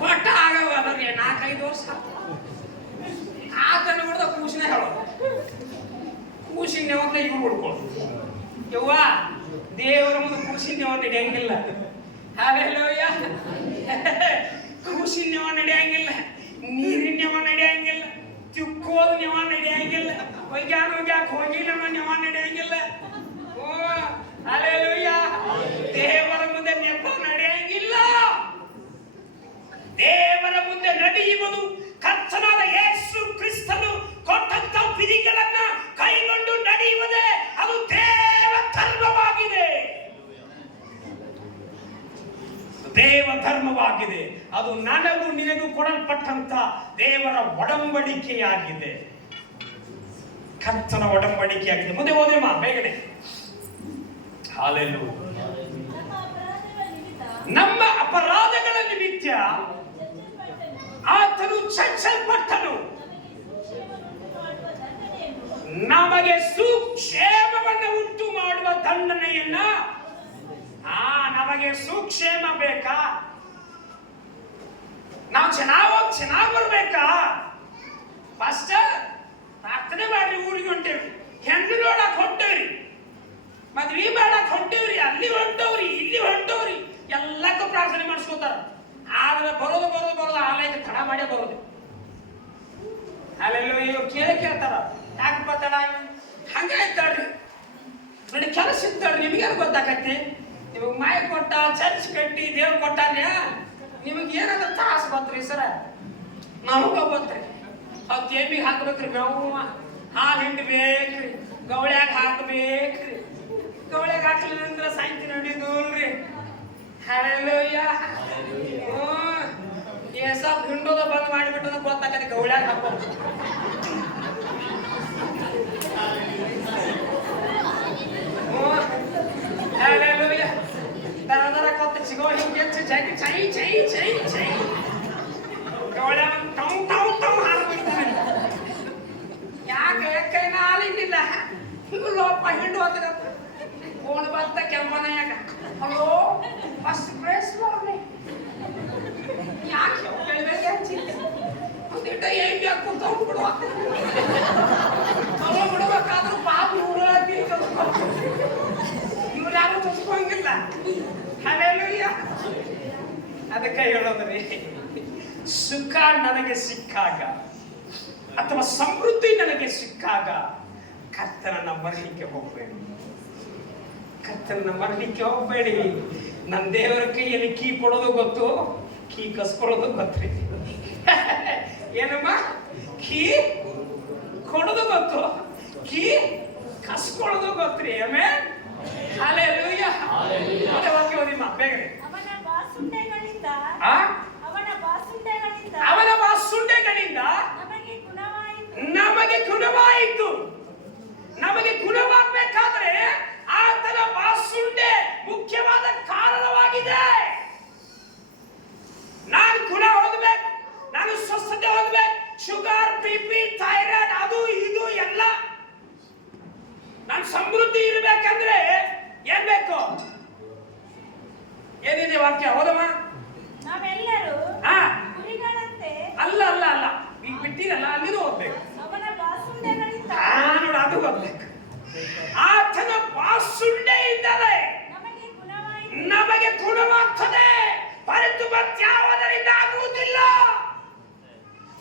ಕೊಟ್ಟ ಆಗವಲ್ರಿ 4-5 ವರ್ಷ ಆತನ ನೋಡ್ದ ಕೂಸಿನ ಹೇಳೋದು, ಕೂಸಿನ ಒಂದು ಇವು ಹುಡ್ಕೊಳ್ಳೋದು. ಯವ್ವ, ದೇವರ ಮುಂದೆ ಕೂಸಿನ ಒಂದು ನಡೆಯಂಗಿಲ್ಲ. ಹಲ್ಲೆಲೂಯ. ಕೂಸಿನ ನೆವ ನಡೆಯಂಗಿಲ್ಲ, ನೀರಿನ ನೆವ ನಡೆಯಂಗಿಲ್ಲ, ತಿಕ್ಕೋದು ನೆವ ನಡೆಯಂಗಿಲ್ಲ, ಒಗ್ಯಾಕ ಹೋಗಿ ನಮ್ಮ ನೆವ ನಡೆಯಂಗಿಲ್ಲ. ಓ ಹಲ್ಲೆಲೂಯ. ದೇವರ ಮುಂದೆ ನೆಪ ನಡೆಯಂಗಿಲ್ಲ. ದೇವರ ಮುಂದೆ ನಡೆಯುವುದು ಕರ್ತನಾದ ಯೇಸು ಕ್ರಿಸ್ತನು ಕೊಟ್ಟಂತ ವಿಧಿಗಳನ್ನ ಕೈಗೊಂಡು ನಡೆಯುವುದೇ ಅದು ದೇವ ಧರ್ಮವಾಗಿದೆ. ದೇವ ಧರ್ಮವಾಗಿದೆ. ಅದು ನನಗೂ ನಿನಗೂ ಕೊಡಲ್ಪಟ್ಟಂತ ದೇವರ ಒಡಂಬಡಿಕೆಯಾಗಿದೆ, ಕರ್ತನ ಒಡಂಬಡಿಕೆಯಾಗಿದೆ. ಮುಂದೆ ಓದಿಮ್ಮ ಬೇಗನೆ. ಹಲ್ಲೆಲೂಯ. ನಮ್ಮ ಅಪರಾಧಗಳ ನಿಮಿತ್ತ ಆತನು ಚಚ್ಚಲ್ಪಟ್ಟನು, ನಮಗೆ ಸುಕ್ಷೇಮವನ್ನು ಉಂಟು ಮಾಡುವ ದಂಡನೆಯನ್ನ. ನಮಗೆ ಸುಕ್ಷೇಮ ಬೇಕಾ? ನಾವು ಚೆನ್ನಾಗಿ ಬರ್ಬೇಕಾ? ಫಸ್ಟ್ ಪ್ರಾರ್ಥನೆ ಮಾಡ್ರಿ, ಊರಿಗೆ ಹೊಂಟೇವ್ರಿ, ಹೆಣ್ಣು ನೋಡಕ್ ಹೊಂಟೇವ್ರಿ, ಮದ್ವಿ ಮಾಡಕ್ ಹೊಂಟೇವ್ರಿ, ಅಲ್ಲಿ ಹೊಂಟವ್ರಿ, ಇಲ್ಲಿ ಹೊಂಟವ್ರಿ, ಎಲ್ಲಕ್ಕೂ ಪ್ರಾರ್ಥನೆ ಮಾಡಿಸ್ಕೋತಾರ. ಆದ್ರೆ ಬರೋದು ಆಲಯಕ್ಕೆ ತಡ ಮಾಡೇ ಬರೋದು. ಅಲ್ಲೆಲ್ಲ ಇವ್ರು ಕೇಳ್ತಾರ, ಯಾಕಪ್ಪ ತಡ? ಹಂಗಾಯ್ತಾಳ್ರಿ, ನೋಡಿ ಕೆಲಸ ಇರ್ತಾಳ್ರಿ, ನಿಮ್ಗೇನು ಗೊತ್ತಾಗತ್ತೆ? ನಿಮಗೆ ಮಾಯ ಕೊಟ್ಟ, ಚರ್ಚ್ ಕಟ್ಟಿ, ದೇವ್ರು ಕೊಟ್ಟಾರ್ಯ, ನಿಮಗೆ ಏನಾದ್ರು ತ್ರಾಸ ಬಂತ್ರಿ ಸರ? ನಮಗ ಬಂತ್ರಿ. ಅವ್ ಕೇಬಿಗೆ ಹಾಕ್ಬೇಕ್ರಿ, ನಾವು ಹಾಲು ಹಿಂಡಿ ಬೇಕ್ರಿ, ಗವಳ್ಯಾಗ ಹಾಕ್ಬೇಕ್ರಿ. ಗವಳ್ಯಾಗ ಹಾಕ್ಲಿಲ್ಲ ಅಂದ್ರೆ ಸಾಯಂತಿ ನಡೀದೂಲ್ರಿ. ಹಲ್ಲೆಲೂಯ. ಏಸಪ್ ಹಿಂಡೋದ ಬಂದ್ ಮಾಡಿಬಿಟ್ಟದ ಗೊತ್ತಾಗತ್ತೆ, ಗವಳ್ಯಾಗ ಹಾಕೋದು. ಹಲ್ಲೆಲೂಯ. ದರ ಕೊತ್ತ ಸಿಗೋ ಹಿಂಗೆ ಚೈ ಚೈ ಚೈ ಚೈ ಚೈ ಗವಳ್ಯಾಗ ಟೌ ಟೌ ಟೌ ಹಾಕ್ಬಿಡ್ತಾನೆ. ಯಾಕೆ ಕೈನ ಹಾಲಿಂದಿಲ್ಲ ಲೋಪ ಹಿಂಡು ಹೋದ ಫೋನ್ ಬಂತ ಕೆಂಪನಾಯಾಗ. ಹಲೋ, ಫಸ್ಟ್ ಪ್ರೇಸ್ ಮಾಡ್ರಿ. ಯಾಕೆ ಬೆಳಗ್ಗೆ ಹಚ್ಚಿದ್ದೆ ಒಂದಿಟ್ಟ ಏನ್ ಬೇಕು ತಗೊಂಡ್ಬಿಡುವ, ತಗೊಂಡ್ಬಿಡ್ಬೇಕಾದ್ರೂ ಪಾಪ ಇವ್ರು ಯಾರು ತುಚ್ಕೊಂಗಿಲ್ಲ. ಹಲ್ಲೆಲೂಯ. ಅದಕ್ಕೆ ಹೇಳೋದ್ರಿ, ಸುಖ ನನಗೆ ಸಿಕ್ಕಾಗ ಅಥವಾ ಸಮೃದ್ಧಿ ನನಗೆ ಸಿಕ್ಕಾಗ ಕರ್ತನನ್ನ ಮರಲಿಕ್ಕೆ ಹೋಗ್ಬೇಡಿ, ಕರ್ತನನ್ನ ಮರಲಿಕ್ಕೆ ಹೋಗ್ಬೇಡಿ. ನನ್ನ ದೇವರ ಕೈಯಲ್ಲಿ ಕೀ ಕೊಡೋದು ಗೊತ್ತು, ಕೀ ಕಸ್ಕೊಳ್ಳೋದು ಗೊತ್ತ್ರಿ. ಏನಮ್ಮ? ಕೀ ಕೊಡೋದು ಗೊತ್ತು, ಕೀ ಕಸ್ಕೊಳ್ಳೋದು ಗೊತ್ತ್ರಿ. ಆಮೆನ್. ಹಲ್ಲೆಲೂಯ. ಅದೇ ವಾಕ್ಯ ಓದಿಮ್ಮ ಬೇಗನೆ. ಅವನ ಬಾಸುಂಡೆಗಳಿಂದ ನಮಗೆ ಗುಣವಾಯಿತು. ನಮಗೆ ಗುಣವಾಯಿತು. ನಮಗೆ ಗುಣವಾಗಬೇಕಾದ್ರೆ ಆತನ ಬಾಸುಂಡೆ ಮುಖ್ಯವಾದ ಕಾರಣವಾಗಿದೆ. ನಾನು ಗುಣ ಹೊಂದಬೇಕು, ನಾನು ಸ್ವಸ್ಥತೆ ಹೊಂದಬೇಕು. ಶುಗರ್, BP, ಥೈರಾಯ್ಡ್, ಅದು ಇದು ಎಲ್ಲ ನಾನು ಸಮೃದ್ಧಿ ಇರಬೇಕಂದ್ರೆ ಏನ್ ಬೇಕು? ಏನಿದೆ ವಾಕ್ಯ? ಹೌದಮ್ಮ? ನಾವೆಲ್ಲರೂ ಹಾ, ಕುರಿಗಳಂತೆ ಅಲ್ಲ ಅಲ್ಲ ಅಲ್ಲ, ಈಗ ಬಿಟ್ಟಿರಲ್ಲ, ಅಲ್ಲಿನೂ ಹೋಗ್ಬೇಕು. ಅವನ ಬಾಸುಂಡೆಗಳಿಂದ ನೋಡು, ಅದು ಹೋಗ್ಬೇಕು. ಆತನ ಬಾಸುಂಡೆಯಿಂದಲೇ ನಮಗೆ ಗುಣವಾಗ್ತದೆ, ಹೊರತು ಮತ್ಯಾವುದರಿಂದ ಆಗುವುದಿಲ್ಲ.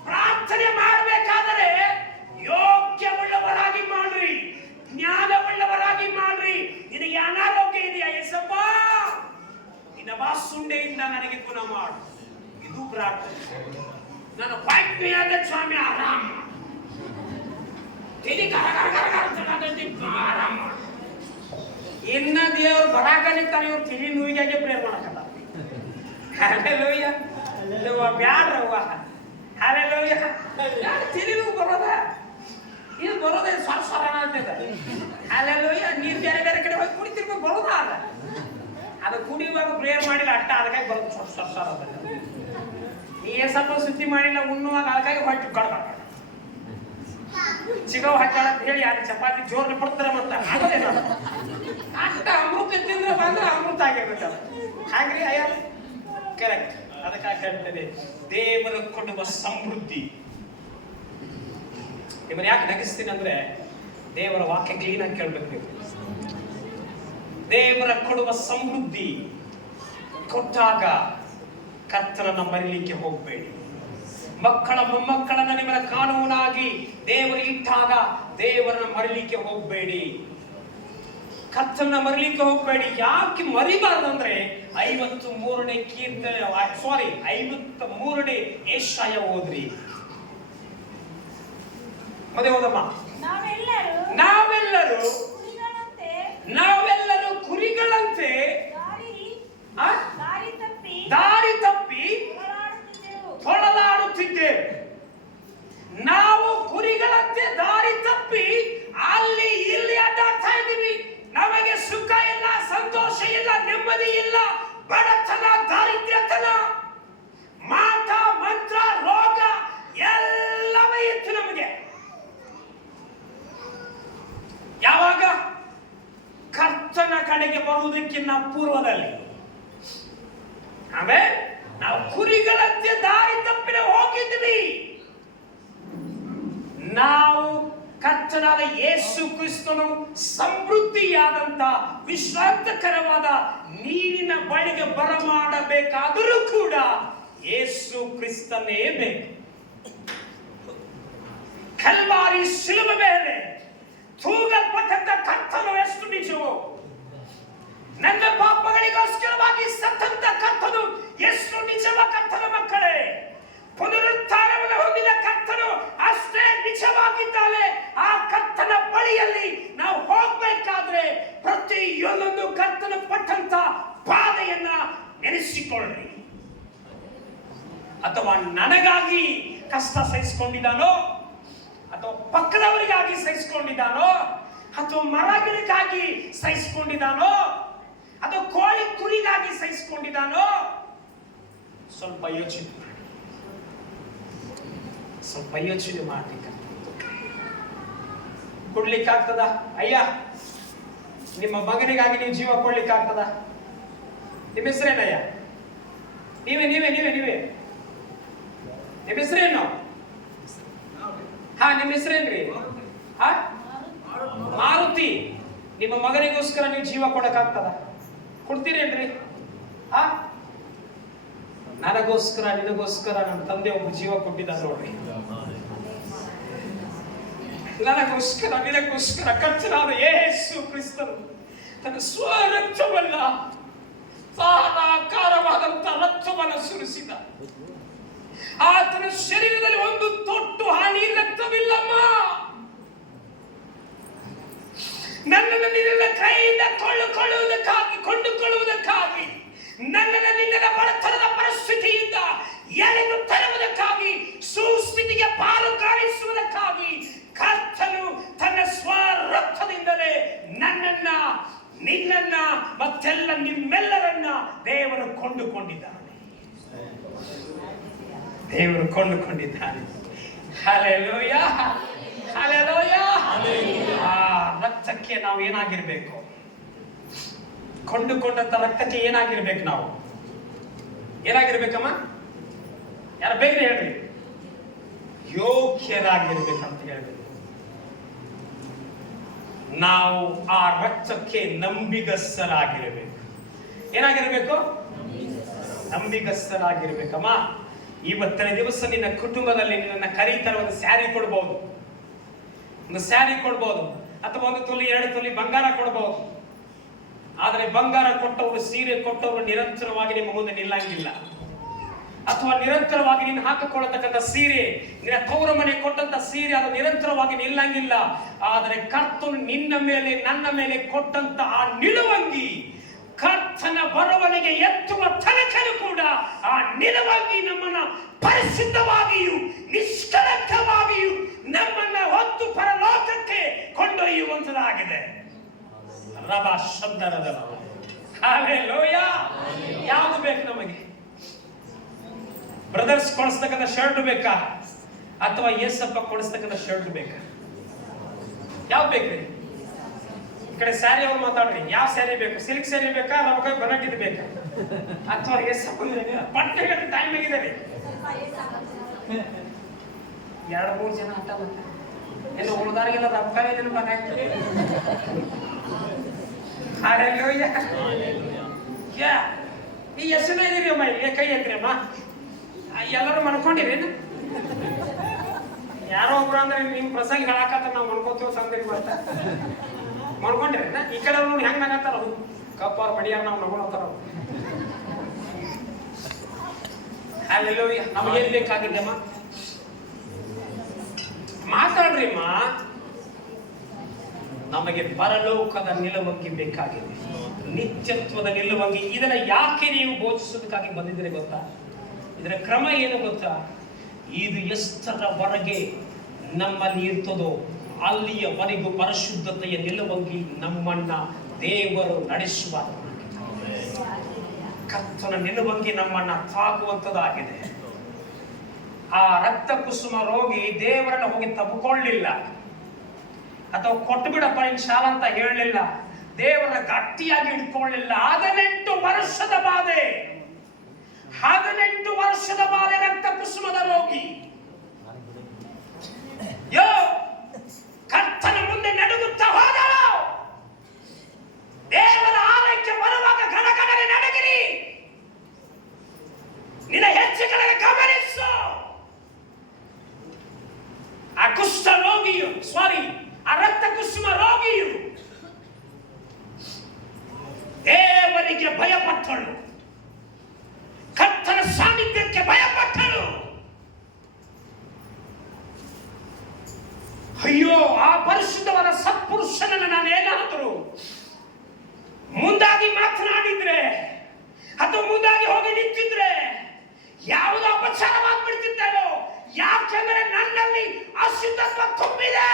ಪ್ರಾರ್ಥನೆ ಮಾಡಬೇಕಾದರೆ ಯೋಗ್ಯವುಳ್ಳವರಾಗಿ ಮಾಡ್ರಿ, ಜ್ಞಾನವುಳ್ಳವರಾಗಿ ಮಾಡ್ರಿ. ನಿನಗೆ ಅನಾರೋಗ್ಯ ಇದೆಯಾ? ಯೇಸಪ್ಪ, ನಿನ್ನ ಬಾಸುಂಡೆಯಿಂದ ನನಗೆ ಗುಣ ಮಾಡು. ಇದು ಪ್ರಾರ್ಥನೆ. ನನ್ನ ಪಾಯ್ಮೆಯಾದ ಸ್ವಾಮಿ ಆರಾಮ, ತಿಳಿ ಕರ ಆರಾಮ. ಇನ್ನ ದೇವ್ರು ಬರಾಕನಿರ್ತಾನೆ, ಇವ್ರು ತಿಳಿ ನುಯ್ಯಾಗೆ ಪ್ರೇರ್ ಮಾಡಕಲ್ಲ. ಹಲ್ಲೆಲೂಯಾ, ಬ್ಯಾಡ್ರವ್ವ. ಹಲ್ಲೆಲೂಯಾ, ತಿಳಿ ಬರೋದ, ಇದು ಬರೋದೇ ಸ್ವರ ಸ್ವರ ಅಂತಿದೆ. ಹಲ್ಲೆಲೂಯಾ, ನೀರು ಬೇರೆ ಬೇರೆ ಕಡೆ ಹೋಗಿ ಕುಡಿತಿರ್ಬೇಕು, ಬರೋದ ಅದ. ಅದು ಕುಡಿಯುವಾಗ ಪ್ರೇಯರ್ ಮಾಡಿಲ್ಲ ಅಟ್ಟ, ಅದಕ್ಕಾಗಿ ಬರೋದು ಸ್ವರ ಸ್ವರ ಸ್ವರ ಅಂತ. ನೀ ಸ್ವಲ್ಪ ಸುದ್ದಿ ಮಾಡಿಲ್ಲ, ಉಣ್ಣುವಾಗ ಅದಕ್ಕಾಗಿ ಹೊಟ್ಟೆ ಕಡ್ದ ಚಿಗವ್ ಹಾಕ್ಯಾಳ ಅಂತ ಹೇಳಿ ಅದು ಚಪಾತಿ ಜೋರ್ನ ಪಡ್ತಾರೆ. ಮತ್ತೆ ಅಟ್ಟ ಅಮೃತ ತಿಂದ್ರೆ ಬಂದ್ರೆ ಅಮೃತ ಆಗಿರ್ಬೇಕಲ್ಲ. ಹಾಗ್ರಿ ಅಯ್ಯ, ಕರೆಕ್ಟ್. ಅದಕ್ಕಾಗಿ ಹೇಳ್ತೇನೆ, ದೇವರ ಕೊಡುವ ಸಮೃದ್ಧಿ. ನಿಮ್ಮನ್ನ ಯಾಕೆ ನಗಿಸ್ತೀನಿ ಅಂದ್ರೆ, ದೇವರ ವಾಕ್ಯ ಕ್ಲೀನ್ ಆಗಿ ಕೇಳ್ಬೇಕು ನೀವು. ದೇವರ ಕೊಡುವ ಸಮೃದ್ಧಿ ಕೊಟ್ಟಾಗ ಕರ್ತನನ್ನ ಮರಿಲಿಕ್ಕೆ ಹೋಗಬೇಡಿ. ಮಕ್ಕಳ ಮೊಮ್ಮಕ್ಕಳನ್ನ ನಿಮ್ಮನ್ನ ಕಾನೂನಾಗಿ ದೇವರು ಇಟ್ಟಾಗ ದೇವರನ್ನ ಮರಿಲಿಕ್ಕೆ ಹೋಗಬೇಡಿ, ಕರ್ತನನ್ನ ಮರಿಲಿಕ್ಕೆ ಹೋಗಬೇಡಿ. ಯಾಕೆ ಮರಿಬಾರ್ದಂದ್ರೆ 53ನೇ ಕೀರ್ತನೆ, 53ನೇ ಯೆಶಾಯ ಓದ್ರಿ. ಮದೆ ಓದಮ್ಮ. ನಾವೆಲ್ಲರೂ ಕುರಿಗಳಂತೆ ದಾರಿ ತಪ್ಪಿ ತೊಳಲಾಡುತ್ತಿದ್ದೇವೆ. ನಾವು ಕುರಿಗಳಂತೆ ದಾರಿ ತಪ್ಪಿ ಅಲ್ಲಿ ಇಲ್ಲಿ ಅಡ್ಡಾಡ್ತಾ ಇದ್ದೀವಿ. ನಮಗೆ ಸುಖ ಇಲ್ಲ, ಸಂತೋಷ ಇಲ್ಲ, ನೆಮ್ಮದಿ ಇಲ್ಲ, ಬಡತನ, ದಾರಿದ್ರ್ಯತನ, ಮಾಟ ಮಂತ್ರ, ರೋಗ ಎಲ್ಲವೇ ಇತ್ತು ನಮಗೆ. ಯಾವಾಗ? ಕರ್ತನ ಕಡೆಗೆ ಬರುವುದಕ್ಕಿಂತ ಪೂರ್ವದಲ್ಲಿ. ಆಮೇಲೆ ನಾವು ಕುರಿಗಳಂತೆ ದಾರಿ ತಪ್ಪಿನ ಹೋಗಿದ್ವಿ. ನಾವು ಕರ್ತನಾದ ಯೇಸು ಕ್ರಿಸ್ತನು ಸಮೃದ್ಧಿಯಾದಂತ ವಿಶ್ರಾಂತಕರವಾದ ನೀರಿನ ಬಳಿಗೆ ಬರಮಾಡಬೇಕಾದರೂ ಕೂಡ ಯೇಸು ಕ್ರಿಸ್ತನೇ ಬೇಕು. ಕಲ್ವಾರಿ ಶಿಲುಬೆ ಮೇಲೆ ತೂಗಲ್ಪಟ್ಟಂತ ಕರ್ತನು ಎಷ್ಟು ನಿಜವೋ, ನನ್ನ ಪಾಪಗಳಿಗೋಸ್ಕರವಾಗಿ ಸತ್ತಂತ ಕರ್ತನು ಎಷ್ಟು ನಿಜವ. ಕರ್ತನ ಮಕ್ಕಳೇ, ಪುನರುತ್ಥಾನವನ್ನು ಹೊಂದಿದ ಕರ್ತನು ಅಷ್ಟೇ ನಿಜವಾಗಿದ್ದಾನೆ. ಆ ಕರ್ತನ ಬಳಿಯಲ್ಲಿ ನಾವು ಹೋಗ್ಬೇಕಾದ್ರೆ ಪ್ರತಿಯೊಂದೊಂದು ಕರ್ತನ ಪಟ್ಟಂತ ಬಾಧೆಯನ್ನ ನೆನೆಸಿಕೊಳ್ಳಿ. ಅಥವಾ ನನಗಾಗಿ ಕಷ್ಟ ಸಹಿಸಿಕೊಂಡಿದ್ದಾನೋ, ಅಥವಾ ಪಕ್ಕದವರಿಗಾಗಿ ಸಹಿಸಿಕೊಂಡಿದ್ದಾನೋ, ಅಥವಾ ಮರಗಳಿಗಾಗಿ ಸಹಿಸಿಕೊಂಡಿದ್ದಾನೋ, ಅಥವಾ ಕೋಳಿ ಕುರಿಗಾಗಿ ಸಹಿಸಿಕೊಂಡಿದ್ದಾನೋ, ಸ್ವಲ್ಪ ಯೋಚನೆ ಮಾಡಿ. ಸ್ವಲ್ಪ ಯೋಚನೆ ಮಾಡ್ಲಿಕ್ಕೆ ಕೊಡ್ಲಿಕ್ಕಾಗ್ತದ? ಅಯ್ಯ, ನಿಮ್ಮ ಮಗನಿಗಾಗಿ ನೀವು ಜೀವ ಕೊಡ್ಲಿಕ್ಕಾಗ್ತದ? ನಿಮ್ಮ ಹೆಸರೇನಯ್ಯ? ನೀವೇ ನೀವೇ ನೀವೇ ನೀವೇ ನಿಮ್ಮ ಹೆಸರೇನು? ಹಾ, ನಿಮ್ಮ ಹೆಸರೇನ್ರಿ? ಹಾ, ಮಾರುತಿ. ನಿಮ್ಮ ಮಗನಿಗೋಸ್ಕರ ನೀವು ಜೀವ ಕೊಡಕ್ಕಾಗ್ತದ? ಕೊಡ್ತೀರೇನ್ರಿ? ಹಾ, ನನಗೋಸ್ಕರ ನಿನಗೋಸ್ಕರ ನನ್ನ ತಂದೆ ಒಬ್ಬ ಜೀವ ಕೊಟ್ಟಿದ್ದ ನೋಡ್ರಿ. ನನಗೋಸ್ಕರ ನಿನಗೋಸ್ಕರ ಕರ್ತನಾದ ಯೇಸು ಕ್ರಿಸ್ತನು ತನ್ನ ಸ್ವರಕ್ತವನ್ನ, ಸಾಧಾಕಾರವಾದಂತ ರಕ್ತವನ್ನು ಸುರಿಸಿದ. ಆತನ ಶರೀರದಲ್ಲಿ ಒಂದು ತೊಟ್ಟು ಹಾನಿ ರಕ್ತವಿಲ್ಲಮ್ಮ. ನನ್ನನ್ನು ನಿನ್ನ ಕೈಯಿಂದ ಕೊಂಡುಕೊಳ್ಳುವುದಕ್ಕಾಗಿ, ನನ್ನನ್ನು ನಿನ್ನ ಬಡತನದ ಪರಿಸ್ಥಿತಿಯಿಂದ ಎಳೆದು ತರುವುದಕ್ಕಾಗಿ, ಸುಸ್ಥಿತಿಗೆ ಪಾಲು ಕಾಣಿಸುವುದಕ್ಕಾಗಿ ನಿನ್ನನ್ನ ಮತ್ತೆಲ್ಲ ನಿಮ್ಮೆಲ್ಲರನ್ನ ದೇವರು ಕೊಂಡುಕೊಂಡಿದ್ದಾನೆ. ದೇವರು ಕೊಂಡುಕೊಂಡಿದ್ದಾನೆ. Hallelujah, hallelujah. ಆ ರಕ್ತಕ್ಕೆ ನಾವು ಏನಾಗಿರ್ಬೇಕು? ಕೊಂಡುಕೊಂಡಂತ ರಕ್ತಕ್ಕೆ ಏನಾಗಿರ್ಬೇಕು? ನಾವು ಏನಾಗಿರ್ಬೇಕಮ್ಮ? ಯಾರು ಬೇಗನೆ ಹೇಳ್ರಿ. ಯೋಗ್ಯರಾಗಿರ್ಬೇಕಂತ ಹೇಳ್ಬೇಕು. ನಾವು ಆ ರಕ್ತಕ್ಕೆ ನಂಬಿಗಸ್ತರಾಗಿರಬೇಕು. ಏನಾಗಿರ್ಬೇಕು? ನಂಬಿಗಸ್ತರಾಗಿರ್ಬೇಕಮ್ಮ. ಇವತ್ತಿನ ದಿವಸ ನಿನ್ನ ಕುಟುಂಬದಲ್ಲಿ ನಿನ್ನ ಕರೀತಾರೆ, ಒಂದು ಸ್ಯಾರಿ ಕೊಡ್ಬೋದು, ಒಂದು ಸ್ಯಾರಿ ಕೊಡ್ಬೋದು, ಅಥವಾ 1 ತೊಲಿ 2 ತೊಲಿ ಬಂಗಾರ ಕೊಡ್ಬೋದು. ಆದರೆ ಬಂಗಾರ ಕೊಟ್ಟವರು, ಸೀರೆ ಕೊಟ್ಟವರು ನಿರಂತರವಾಗಿ ನಿಮ್ಮ ಮುಂದೆ ನಿಲ್ಲಂಗಿಲ್ಲ. ಅಥವಾ ನಿರಂತರವಾಗಿ ನೀನು ಹಾಕಿಕೊಳ್ಳತಕ್ಕಂಥ ಸೀರೆ, ನಿನ್ನ ತವರ ಮನೆ ಕೊಟ್ಟಂತ ಸೀರೆ, ಅದು ನಿರಂತರವಾಗಿ ನಿಲ್ಲಂಗಿಲ್ಲ. ಆದರೆ ಕರ್ತನು ನಿನ್ನ ಮೇಲೆ ನನ್ನ ಮೇಲೆ ಕೊಟ್ಟಂತ ಆ ನಿಲುವಂಗಿ, ಕರ್ತನ ಬರವಣಿಗೆ ಎತ್ತುವ ತನಕನೂ ಕೂಡ ಆ ನಿಲುವಂಗಿ ನಮ್ಮನ್ನ ಪರಿಶುದ್ಧವಾಗಿಯೂ ನಿಷ್ಕಳಂಕವಾಗಿಯೂ ನಮ್ಮನ್ನ ಹೊತ್ತು ಪರಲೋಕಕ್ಕೆ ಕೊಂಡೊಯ್ಯುವಂತದಾಗಿದೆ. ರಬ ಶಬ್ದರದ ಹಲ್ಲೆಲೂಯಾ. ಯಾವುದು ಬೇಕು ನಮಗೆ? ಬ್ರದರ್ಸ್ ಕೊಡಿಸ್ತಕ್ಕಂಥ ಶರ್ಟ್ ಬೇಕಾ, ಅಥವಾ ಯೇಸಪ್ಪ ಕೊಡಿಸ್ತಕ್ಕಂಥ ಶರ್ಟ್ ಬೇಕಾ? ಯಾವ್ದು ಬೇಕ್ರಿ? ಈ ಕಡೆ ಸ್ಯಾರಿ ಅವ್ರು ಮಾತಾಡ್ರಿ. ಯಾವ ಸ್ಯಾರಿ ಬೇಕು? ಸಿಲ್ಕ್ ಸ್ಯಾರಿ ಬೇಕಾ, ನಮಗೆ ಬನಕಿದ್ ಬೇಕಾ, ಅಥವಾ ಯೇಸಪ್ಪ ಬಟ್ಟೆಗೆ ಟೈಮ್ ಆಗಿದೆ ರೀ. 2-3 ಜನ ಆಟ ಬಂದ ಏನು ಉಳಿದಾರಿಗೆಲ್ಲ ರೊಕ್ಕವೇ ನೆನಪಾಗಾಯ್ತು. ಹಲ್ಲೆಲೂಯಾ. ಈ ಹೆಸರು ಇದೀರಿ ಅಮ್ಮ, ಇಲ್ಲಿ ಕೈ ಎತ್ರಿ ಅಮ್ಮ. ಎಲ್ಲರೂ ಮನ್ಕೊಂಡಿರೇನು? ಯಾರೋ ಒಬ್ರು ಅಂದ್ರೆ ನಿಮ್ ಪ್ರಸಂಗ ಹೇಳಾಕತ್ತ ನಾವು ಮನ್ಕೋತೀವಿ ಸಂದ್ರಿ ಬರ್ತ ಮನ್ಕೊಂಡಿರೇನ? ಈ ಕಡೆ ನೋಡಿ ಹೆಂಗ್ ನಗತ್ತಾರ, ಕಪ್ಪಾರ ಬಡಿಯಾರ ನಾವು ನಗೋತಾರ. ಹಲ್ಲೆಲೂಯಾ. ನಮಗೇನ್ ಬೇಕಾಗಿದ್ದಮ್ಮ? ಮಾತಾಡ್ರಿ ಅಮ್ಮ. ನಮಗೆ ಪರಲೋಕದ ನಿಲುವಂಗಿ ಬೇಕಾಗಿದೆ, ನಿತ್ಯತ್ವದ ನಿಲುವಂಗಿ. ಇದನ್ನ ಯಾಕೆ ನೀವು ಬೋಧಿಸೋದಕ್ಕಾಗಿ ಬಂದಿದ್ರೆ ಗೊತ್ತಾ? ಇದರ ಕ್ರಮ ಏನು ಗೊತ್ತಾ? ಇದು ಎಷ್ಟರವರೆಗೆ ನಮ್ಮಲ್ಲಿ ಇರ್ತದೋ ಅಲ್ಲಿಯವರೆಗೂ ಪರಿಶುದ್ಧತೆಯ ನಿಲುವಂಗಿ ನಮ್ಮನ್ನ ದೇವರು ನಡೆಸುವ ಕರ್ತನ ನಿಲುವಂಗಿ ನಮ್ಮನ್ನ ತಾಗುವಂತದಾಗಿದೆ. ಆ ರಕ್ತ ಕುಸುಮ ರೋಗಿ ದೇವರನ್ನ ಹೋಗಿ ತಪ್ಪಿಕೊಳ್ಳಿಲ್ಲ, ಅಥವಾ ಕೊಟ್ಟು ಬಿಡಪ್ಪ ನಿನ್ ಶಾಲ ಅಂತ ಹೇಳಲಿಲ್ಲ, ದೇವರ ಗಟ್ಟಿಯಾಗಿ ಇಟ್ಕೊಳ್ಳಿಲ್ಲ. 18 ವರ್ಷದ ಬಾಧೆ, 18 ವರ್ಷದ ಬಾಧೆ ರಕ್ತ ಕುಸುಮದ ರೋಗಿ ಕರ್ತನ ಮುಂದೆ ನಡುಗುತ್ತಾ ಹೋದಳು. ದೇವರ ಆಲಯಕ್ಕೆ ಬರುವಾಗ ಗಡಗಡನೆ ನಡಗಿರಿ. ನಿನ್ನ ಹೆಚ್ಚುಗಳಿಗೆ ಗಮನಿಸು. ಆ ಕುಷ್ಠ ರೋಗಿಯು, ಆ ರಕ್ತ ಕುಸುಮ ರೋಗಿಯು ದೇವರಿಗೆ ಭಯಪಟ್ಟಳು, ಕರ್ತನ ಸಾನ್ನಿಧ್ಯಕ್ಕೆ ಭಯಪಟ್ಟಳು. ಅಯ್ಯೋ, ಆ ಪರಿಶುದ್ಧವಾದ ಸತ್ಪುರುಷನನ್ನು ನಾನು ಏನಾದರೂ ಮುಂದಾಗಿ ಮಾತನಾಡಿದ್ರೆ ಅಥವಾ ಮುಂದಾಗಿ ಹೋಗಿ ನಿಂತಿದ್ರೆ ಯಾವುದೋ ಅಪಚಾರವಾಗ್ಬಿಡ್ತಿದ್ದೇನೋ. ಯಾಕೆಂದ್ರೆ ನನ್ನಲ್ಲಿ ಅಶುದ್ಧತ್ವ ತುಂಬಿದೆ,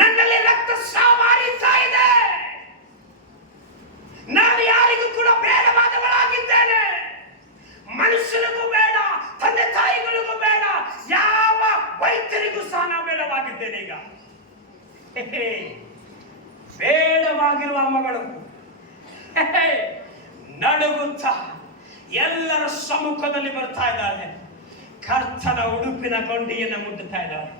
ನನ್ನಲ್ಲಿ ರಕ್ತ ಸಾಮಾರಿತಾ ಇದೆ. ನಾನು ಯಾರಿಗೂ ಕೂಡ ಬೇಡವಾದವಳಾಗಿದ್ದೇನೆ. ಮನುಷ್ಯನಿಗೂ ಬೇಡ, ತಂದೆ ತಾಯಿಗಳಿಗೂ ಬೇಡ, ಯಾವ ವೈದ್ಯರಿಗೂ ಸಹ ನಾನು ಬೇಡವಾಗಿದ್ದೇನೆ. ಈಗ ಬೇಡವಾಗಿರುವ ಮಗಳು ನಡುಗುತ್ತ ಎಲ್ಲರ ಸಮ್ಮುಖದಲ್ಲಿ ಬರ್ತಾ ಇದ್ದಾಳೆ. ಕರ್ತನ ಉಡುಪಿನ ಕೊಂಡಿಯನ್ನು ಮುಟ್ಟುತ್ತಾ ಇದ್ದಾಳೆ.